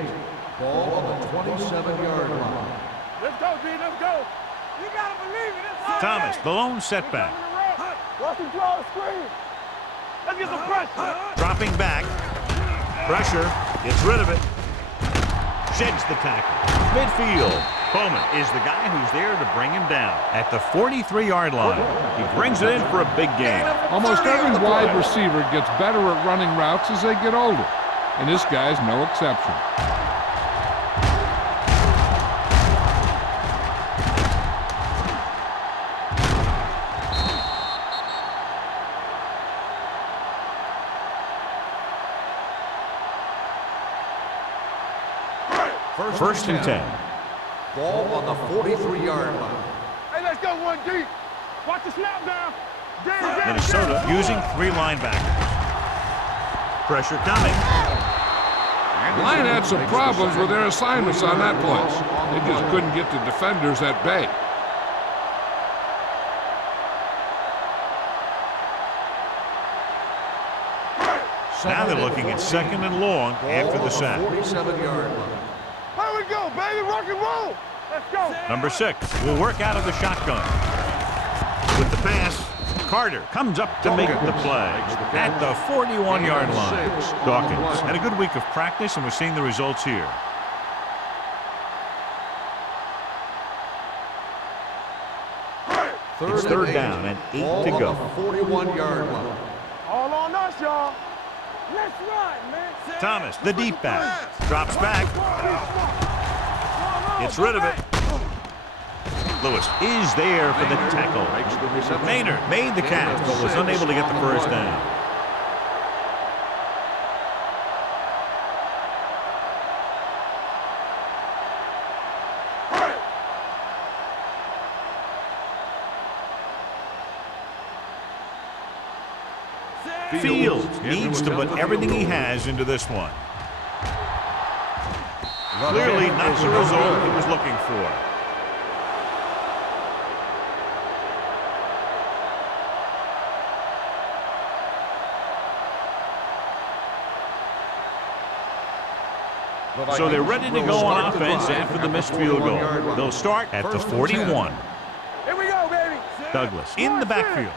Ball on the 27-yard line. Let's go, B. Let's go. You gotta believe it. It's all Thomas, day. the lone setback. Watch him draw the screen. Let's get some pressure. Dropping back. Pressure. Gets rid of it. Sheds the tackle. Midfield. Bowman is the guy who's there to bring him down. At the 43-yard line, he brings it in for a big game. Almost every wide receiver gets better at running routes as they get older, and this guy's no exception. First and 10. 10. Ball on the 43-yard line. Hey, let's go one deep. Watch the snap down. Minnesota using 3 linebackers. Pressure coming. The line had some problems with their assignments on that play. They just couldn't get the defenders at bay. Now they're looking at 2nd and long after the sack. 47-yard line. Here we go, baby. Rock and roll. Let's go. Number 6 will work out of the shotgun. With the pass, Carter comes up to make the play at the 41-yard line. Dawkins had a good week of practice, and we're seeing the results here. It's 3rd down and 8 to go. 41-yard line. All on us, y'all. Let's run, man. Thomas, the deep back, drops back, gets rid of it. Lewis is there for the tackle. Maynard made the catch, but was unable to get the first down. Fields needs to put everything he has into this one. Clearly not the result he was looking for. So they're ready to go on offense after the missed field goal. They'll start at the 41. Here we go, baby. Douglas in the backfield.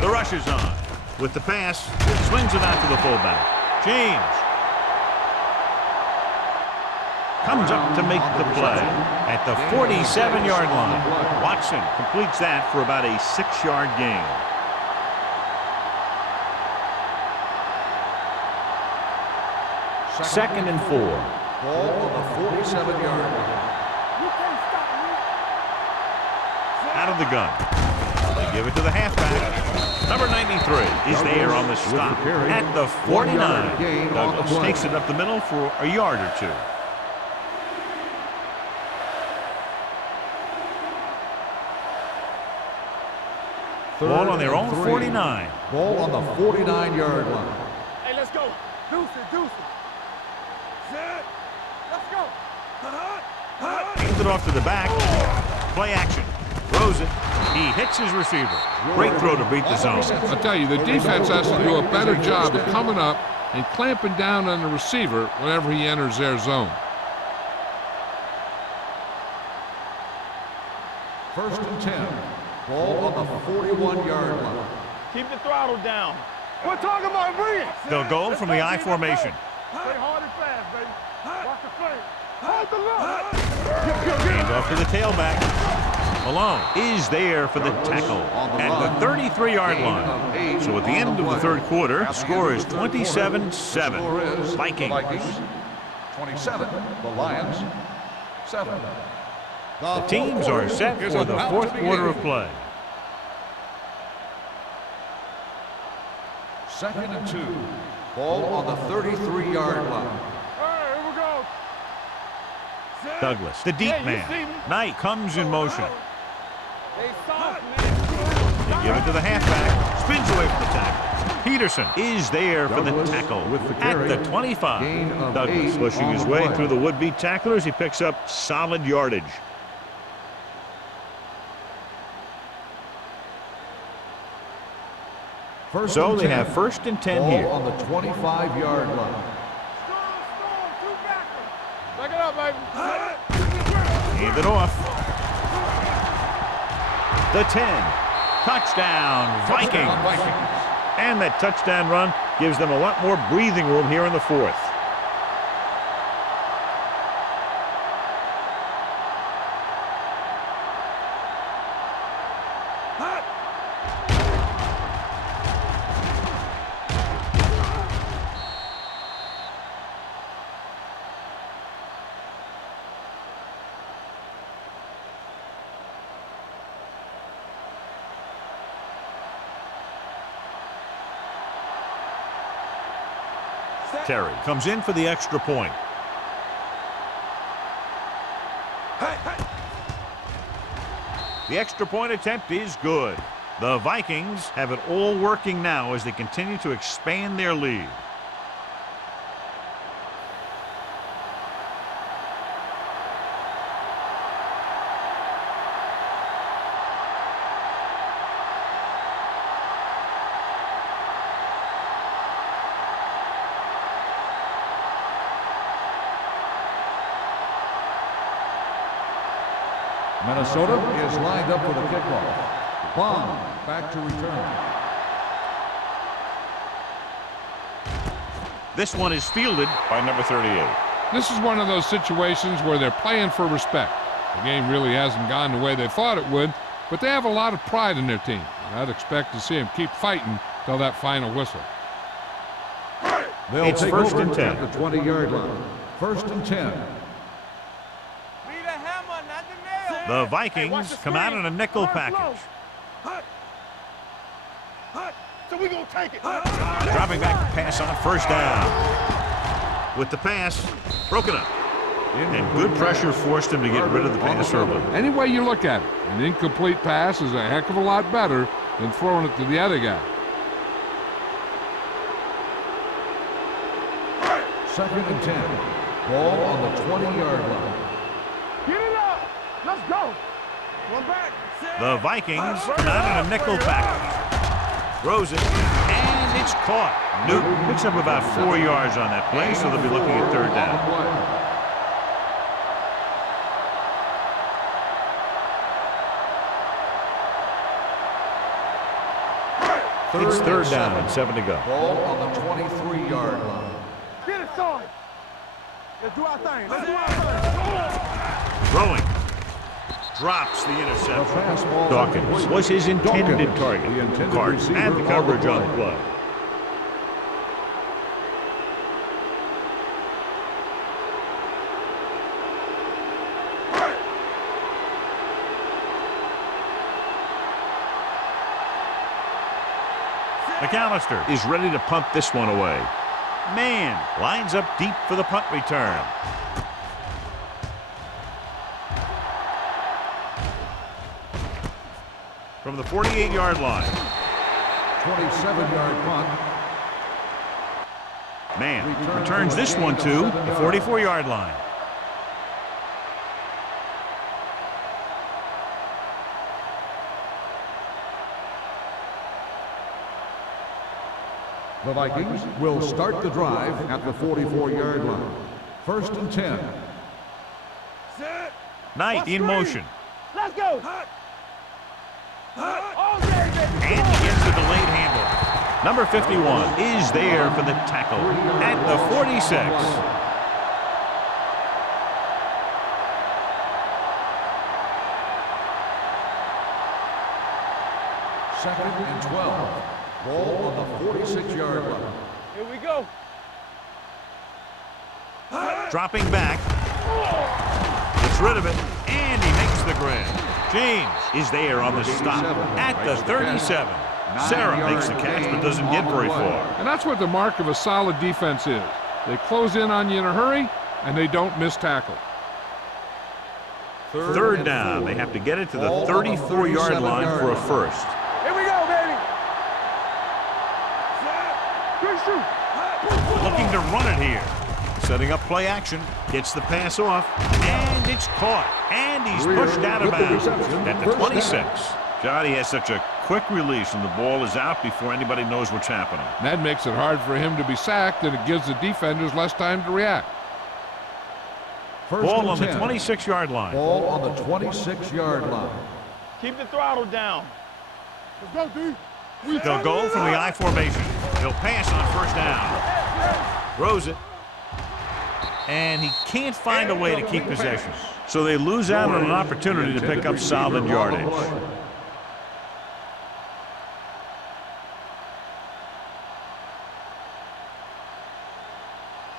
The rush is on. With the pass, swings it out to the fullback. James comes up to make the play at the 47-yard line. Watson completes that for about a 6-yard gain. 2nd and 4. Ball on the 47-yard line. You can't stop me. Out of the gun. They give it to the halfback. Number 93 is there on the stop at the 49. Douglas takes it up the middle for a yard or 2. Ball on their own 49. Ball on the 49-yard line. Hey, let's go. Deuce it. Set. Let's go. Hands it off to the back. Play action. Throws it. He hits his receiver. Great throw to beat the zone. I'll tell you, the defense has to do a better job of coming up and clamping down on the receiver whenever he enters their zone. 1st and 10. Ball on the 41-yard line. Keep the throttle down. We're talking about bringing. They'll go from the I formation. Stay hard and fast, baby. Watch the flame. Hold the look. Hands off to the tailback. Malone is there for the tackle at the 33-yard line. So at the end of the 3rd quarter, the score is 27-7. Vikings. 27. The Lions. 7. The teams are set for the 4th quarter of play. 2nd and 2. Ball on the 33-yard line. All right, here we go. Set. Douglas, the deep man. Knight comes in motion. They soft, man. They give it to the halfback. Spins away from the tackle. Peterson is there for the tackle at the 25. Douglas pushing his way through the would-be tacklers. He picks up solid yardage. So they have 1st and 10 here. Ball on the 25-yard line. Two backers. Back it up, baby. Hand it off. The 10. Touchdown, Vikings. And that touchdown run gives them a lot more breathing room here in the 4th. Terry comes in for the extra point. The extra point attempt is good. The Vikings have it all working now as they continue to expand their lead. Minnesota is lined up for the kickoff. Bond back to return. This one is fielded by number 38. This is one of those situations where they're playing for respect. The game really hasn't gone the way they thought it would, but they have a lot of pride in their team. And I'd expect to see them keep fighting till that final whistle. They'll It's take 1st over and 10. at the 20-yard line. 1st and 10. The Vikings come out in a nickel package. So we gonna take it. Dropping back to pass on 1st down. With the pass, broken up. And good pressure forced him to get rid of the pass early. Any way you look at it, an incomplete pass is a heck of a lot better than throwing it to the other guy. 2nd and 10. Ball on the 20-yard line. Get it up. Let's go. One back. The Vikings come out in a nickel package. Throws it, and it's caught. Newton picks up about 4 yards on that play, so they'll be looking at 3rd down. It's 3rd down and 7 to go. Ball on the 23-yard line. Get it, son. Let's do our thing. Let's do our thing. Throwing. Drops the interception. Dawkins was his intended target. Cart had the coverage on the play. McAllister is ready to punt this one away. Man lines up deep for the punt return. From the 48-yard line. 27-yard punt. Man returns this one to the 44-yard line. The Vikings will start the drive at the 44-yard line. 1st and 10. Knight in motion. Let's go. All day, baby. And he gets a delayed handle. Number 51 is there for the tackle at the 46. Second and 12. Ball on the 46-yard line. Here we go. Dropping back. Gets rid of it, and he makes the grab. James is there on the stop at the 37. Sarah makes the catch but doesn't get very far. And that's what the mark of a solid defense is. They close in on you in a hurry, and they don't miss tackle. Third down. They have to get it to the 34-yard line for a first. Here we go, baby. Good shoot. Looking to run it here. Setting up play action. Gets the pass off. And it's caught. And he's pushed out of bounds at the 26. Johnny has such a quick release and the ball is out before anybody knows what's happening. That makes it hard for him to be sacked, and it gives the defenders less time to react. Ball on the 26-yard line. Ball on the 26-yard line. Keep the throttle down. Let's go, D. They'll go from the I formation. They'll pass on first down. Throws it. And he can't find a way to keep possession. So they lose out on an opportunity to pick up solid yardage.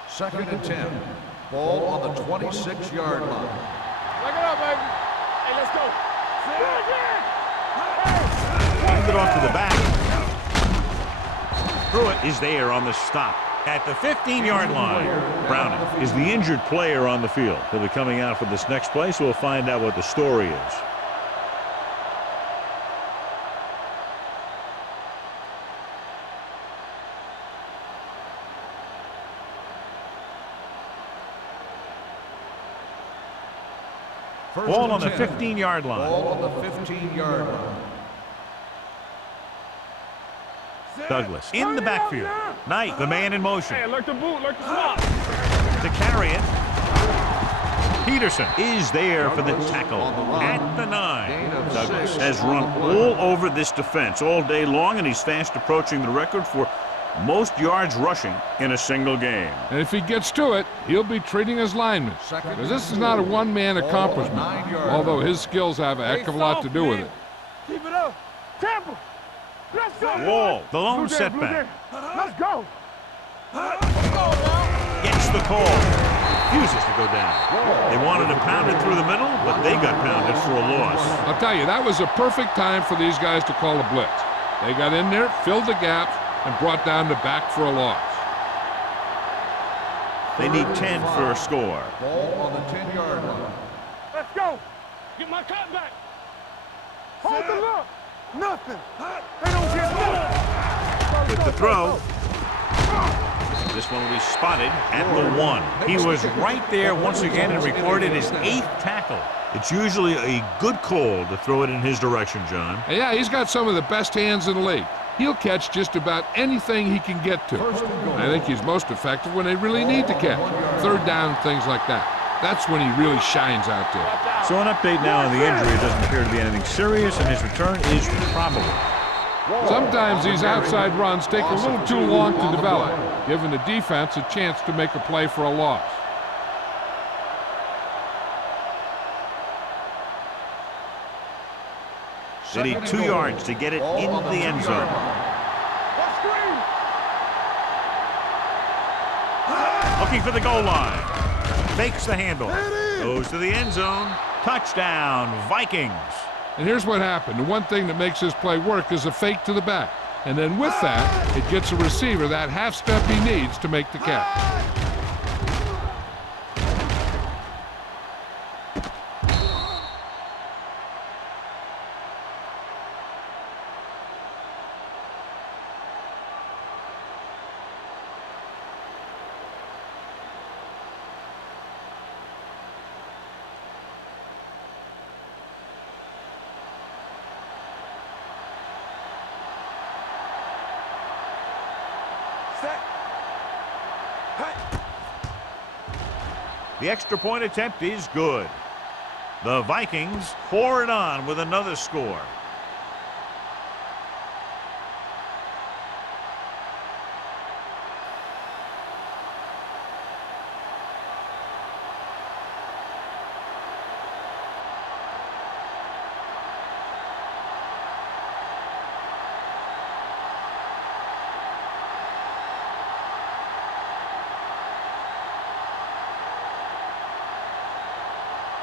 Second and 10. Ball on the 26-yard line. Look it up, baby. Hey, let's go. Hand it off to the back. Pruitt is there on the stop at the 15-yard line. Browning is the injured player on the field. He'll be coming out for this next play, so we'll find out what the story is. Ball on the 15-yard line. Ball on the 15-yard line. Douglas in the backfield. Knight, the man in motion. Hey, look the boot, look the slot. To carry it. Peterson is there for the tackle at the 9. Douglas has run all over this defense all day long, and he's fast approaching the record for most yards rushing in a single game. And if he gets to it, he'll be treating his linemen, because this is not a one-man accomplishment, although his skills have a heck of a lot to do with it. Keep it up. Temple. Let's go. Wall, the lone setback. Let's go. Gets the call. Refuses to go down. They wanted to pound it through the middle, but they got pounded for a loss. I'll tell you, that was a perfect time for these guys to call a blitz. They got in there, filled the gaps, and brought down the back for a loss. They need 10 for a score. Ball on the 10-yard line. Let's go. Get my cut back. Hold the look. Nothing. They don't get nothing. With the throw. This one will be spotted at the 1. He was right there once again and recorded his 8th tackle. It's usually a good call to throw it in his direction, John. Yeah, he's got some of the best hands in the league. He'll catch just about anything he can get to. I think he's most effective when they really need to catch. Third down, things like that. That's when he really shines out there. So an update now on the injury. It doesn't appear to be anything serious, and his return is probable. Sometimes these outside runs take a little too long to develop, giving the defense a chance to make a play for a loss. They need 2 yards to get it in the end zone. Looking for the goal line. Fakes the handle. Goes to the end zone. Touchdown, Vikings. And here's what happened. The one thing that makes this play work is a fake to the back. And then with that, it gets a receiver that half step he needs to make the catch. The extra point attempt is good. The Vikings pour it on with another score.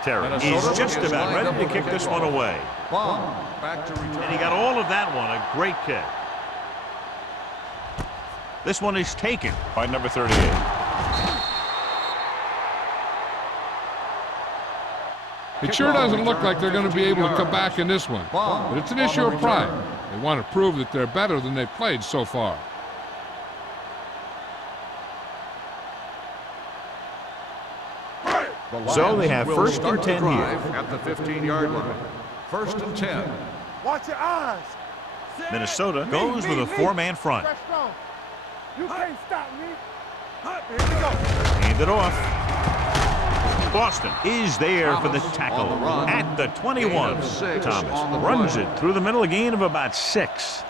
Terry is just about ready to kick this one away. Back to return. And he got all of that one. A great kick. This one is taken by number 38. It sure doesn't look like they're going to be able to come back in this one. But it's an issue of pride. They want to prove that they're better than they've played so far. So they have first and 10 here. At the 15-yard line. First and 10. Watch your eyes. Minnesota goes with a four-man front. Press strong. You can't stop me. Here we go. Hand it off. Boston is there for the tackle at the 21. Thomas runs it through the middle, a gain of about 6.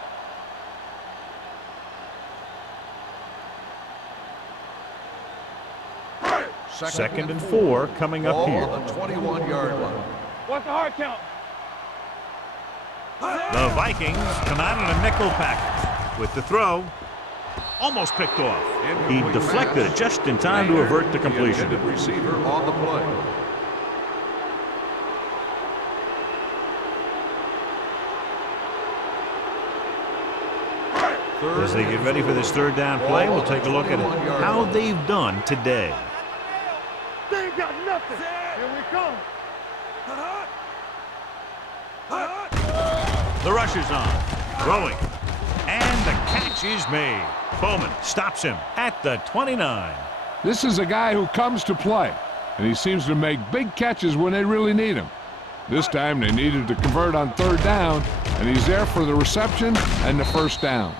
Second and 4 coming up here. On the 21-yard line. What's the hard count? The Vikings come out in a nickel package with the throw. Almost picked off. He deflected it just in time to avert the completion. The receiver on the play. As they get ready for this third down play, we'll take a look at how they've done today. They ain't got nothing. Here we come. The rush is on. Throwing. And the catch is made. Bowman stops him at the 29. This is a guy who comes to play, and he seems to make big catches when they really need him. This time they needed to convert on third down, and he's there for the reception and the first down.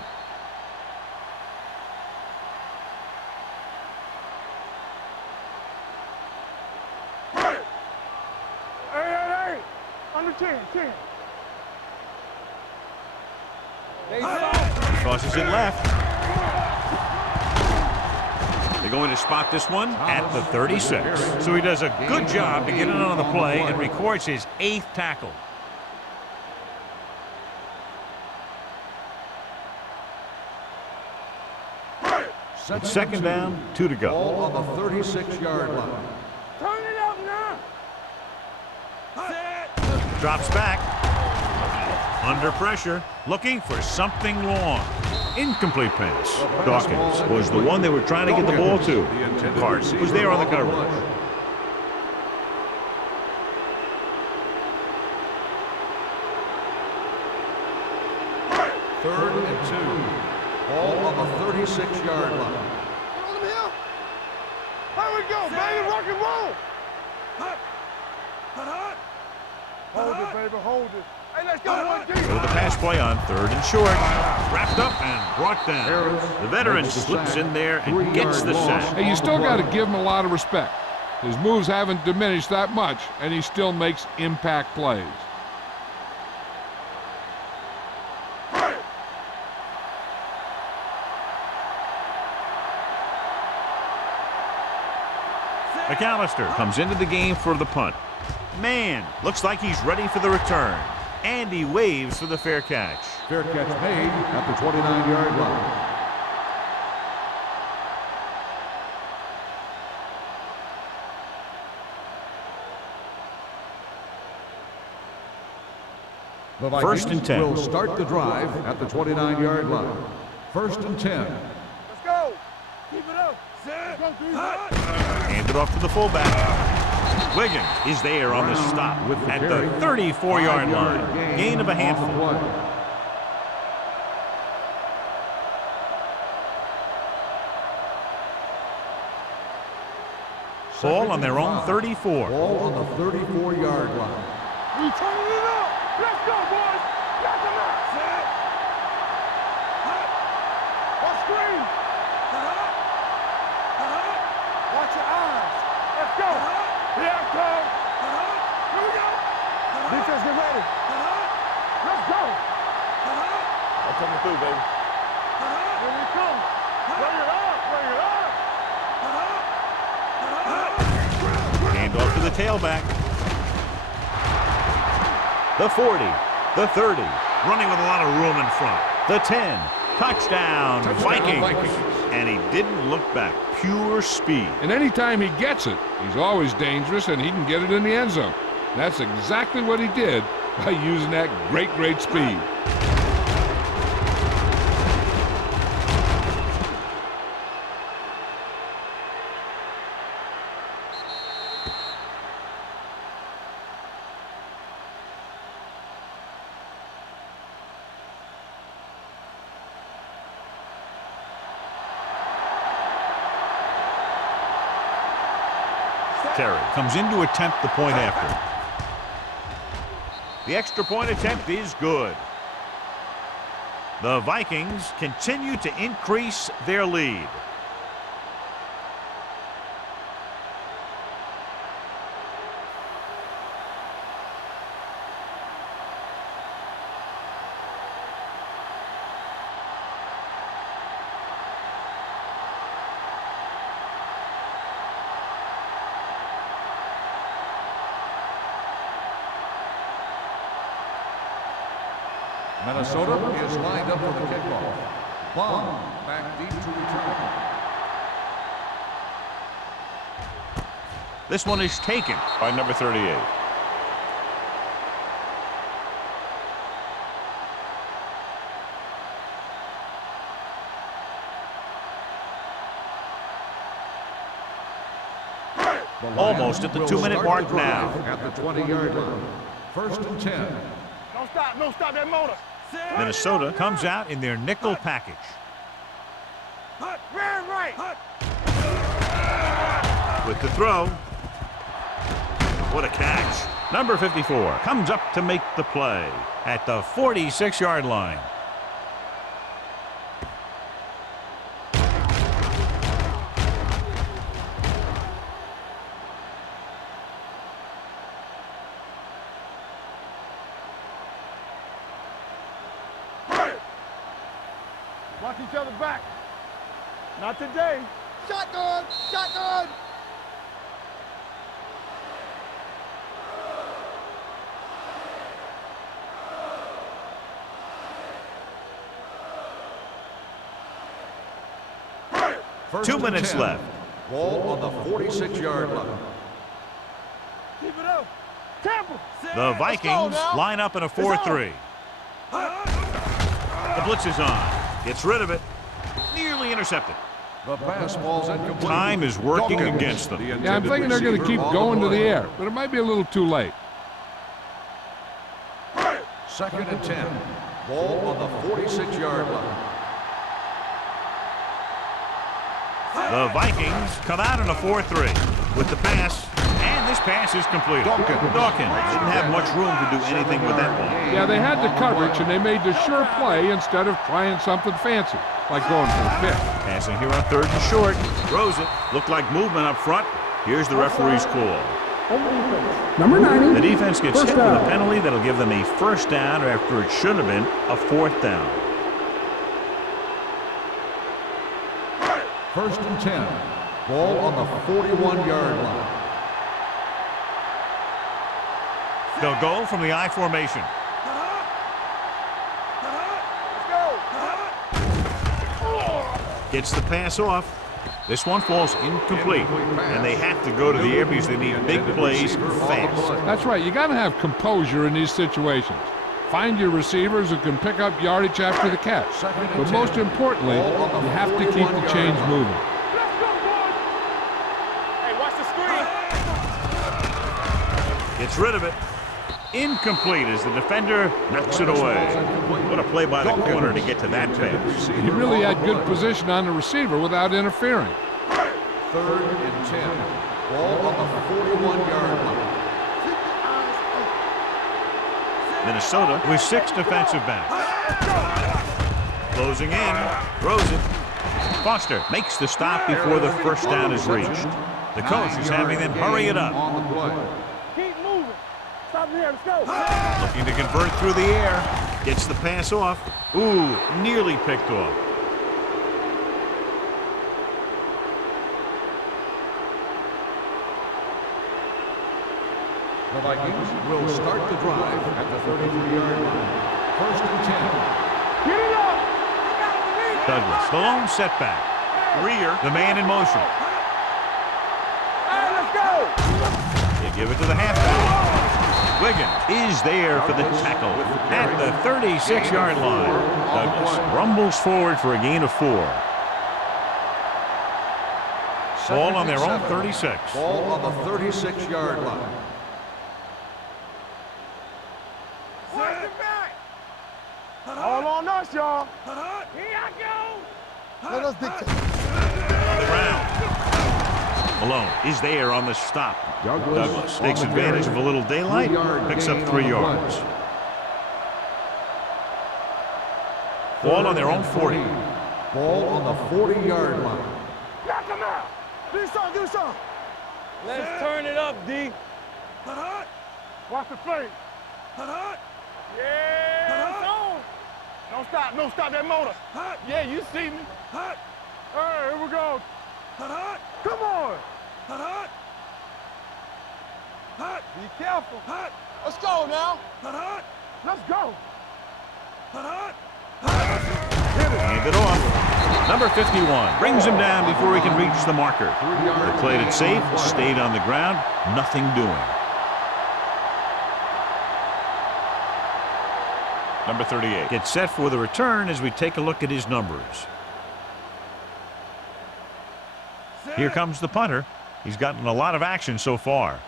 Hey. Under 10. Tosses it left. They're going to spot this one at the 36. So he does a good job to get in on the play and records his 8th tackle. It's second down, 2 to go. Ball on the 36-yard line. Turn it up now. Drops back. Under pressure, looking for something long. Incomplete pass. Dawkins was the one they were trying to get the ball to. Hart was there on the coverage. Third and 2. Ball on the 36-yard line. Hold him here. Here we go, baby. Rock and roll. Hold it, baby. Hold it. Hey, let's go. So the pass play on third and short. Wrapped up and brought down. The veteran slips in there and gets the sack. Hey, you still got to give him a lot of respect. His moves haven't diminished that much, and he still makes impact plays. McAllister comes into the game for the punt. Man, looks like he's ready for the return. And he waves for the fair catch. Fair catch made at the 29-yard line. The First and Vikings 10. will start the drive at the 29-yard line. First and 10. Let's go. Keep it up. Let's go, dude. Hand it off to the fullback. Wiggins is there on the stop with the at carry. the 34-yard line. Gain of a off the handful. play. Ball on their own 34. Ball on the 34-yard line. We turning it up. Let's go, boys. Got them out. Set. Watch screen. Watch your eyes. Let's go. Here it comes. Here we go. Defense, get ready. Let's go. I'm coming through, baby. Here we come. Bring it up. Bring it up. Hand off to the tailback. The 40, the 30, running with a lot of room in front. The 10, touchdown, Vikings. And he didn't look back, pure speed. And anytime he gets it, he's always dangerous, and he can get it in the end zone. That's exactly what he did by using that great speed. Terry comes in to attempt the point after. The extra point attempt is good. The Vikings continue to increase their lead. Minnesota is lined up for the kickoff. Bond back deep to return. This one is taken by number 38. Almost at the 2-minute mark now. At the 20-yard line. First and 10. Don't stop. Don't stop that motor. Minnesota comes out in their nickel package. Very right. With the throw. What a catch. Number 54 comes up to make the play at the 46-yard line. Watch each other back. Not today. Shotgun. Shotgun. First 2 and minutes 10. left. Ball on the 46-yard line. Keep it up. Temple. The Vikings line up in a 4-3. The blitz is on. Gets rid of it. Nearly intercepted. The pass ball's incomplete. Time is working Dawkins, against them. the Yeah, I'm intended thinking they're going to receiver keep on going to the play. air, but it might be a little too late. Second and 10. Ball on the 46-yard line. The Vikings come out in a 4-3 with the pass, and this pass is completed. Dawkins didn't have much room to do anything with that ball. Yeah, they had the coverage, and they made the sure play instead of trying something fancy, like going for a pick. Passing here on 3rd and short. Throws it. Looked like movement up front. Here's the referee's call. Number 90. The defense gets First hit with a down. penalty that'll give them a first down after it should have been a 4th down. First and 10. Ball on the 41-yard line. They'll go from the I formation. Gets the pass off. This one falls incomplete, and they have to go to the air because they need big plays fast. That's right. You got to have composure in these situations. Find your receivers who can pick up yardage after the catch. But most importantly, you have to keep the chains moving. Hey, watch the screen. Gets rid of it. Incomplete as the defender knocks it away. What a play by the corner to get to that pass. He really had good position on the receiver without interfering. 3rd and 10. Ball on the 41-yard line. Minnesota with 6 defensive backs. Closing in, throws it. Foster makes the stop before the first down is reached. The coach is having them hurry it up. On the play. Keep moving. Stop here. Let's go. Looking to convert through the air. Gets the pass off. Ooh, nearly picked off. The Vikings will start the drive at the 32-yard line. 1st and 10. Get it up. Douglas, the lone setback. Rear, the man in motion. Hey, let's go. They give it to the halfback. Wiggins is there for the tackle at the 36-yard line. Douglas rumbles forward for a gain of 4. Ball on their own 36. Ball on the 36-yard line. All on us, y'all. Here I go. Let us dictate. On the ground. Malone is there on the stop. Douglas takes advantage of a little daylight, picks up 3 yards. Ball on their own 40. Ball on the 40-yard line. Knock him out. Do something, do something. Let's turn it up, D. Watch the play. Yeah, it's on. Don't stop, don't stop that motor. Yeah, you see me. Hey, here we go. Come on. Be careful. Let's go now. Let's go. Hand it off. Number 51 brings him down before he can reach the marker. They played it safe, stayed on the ground, nothing doing. Number 38 gets set for the return as we take a look at his numbers. Here comes the punter. He's gotten a lot of action so far.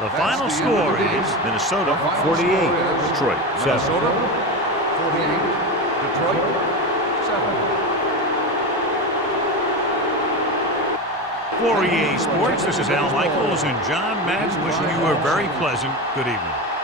The final score is Minnesota 48, Detroit 7. Minnesota 48, Detroit 7. For EA Sports, this is Al Michaels and John Madden wishing you a very pleasant good evening.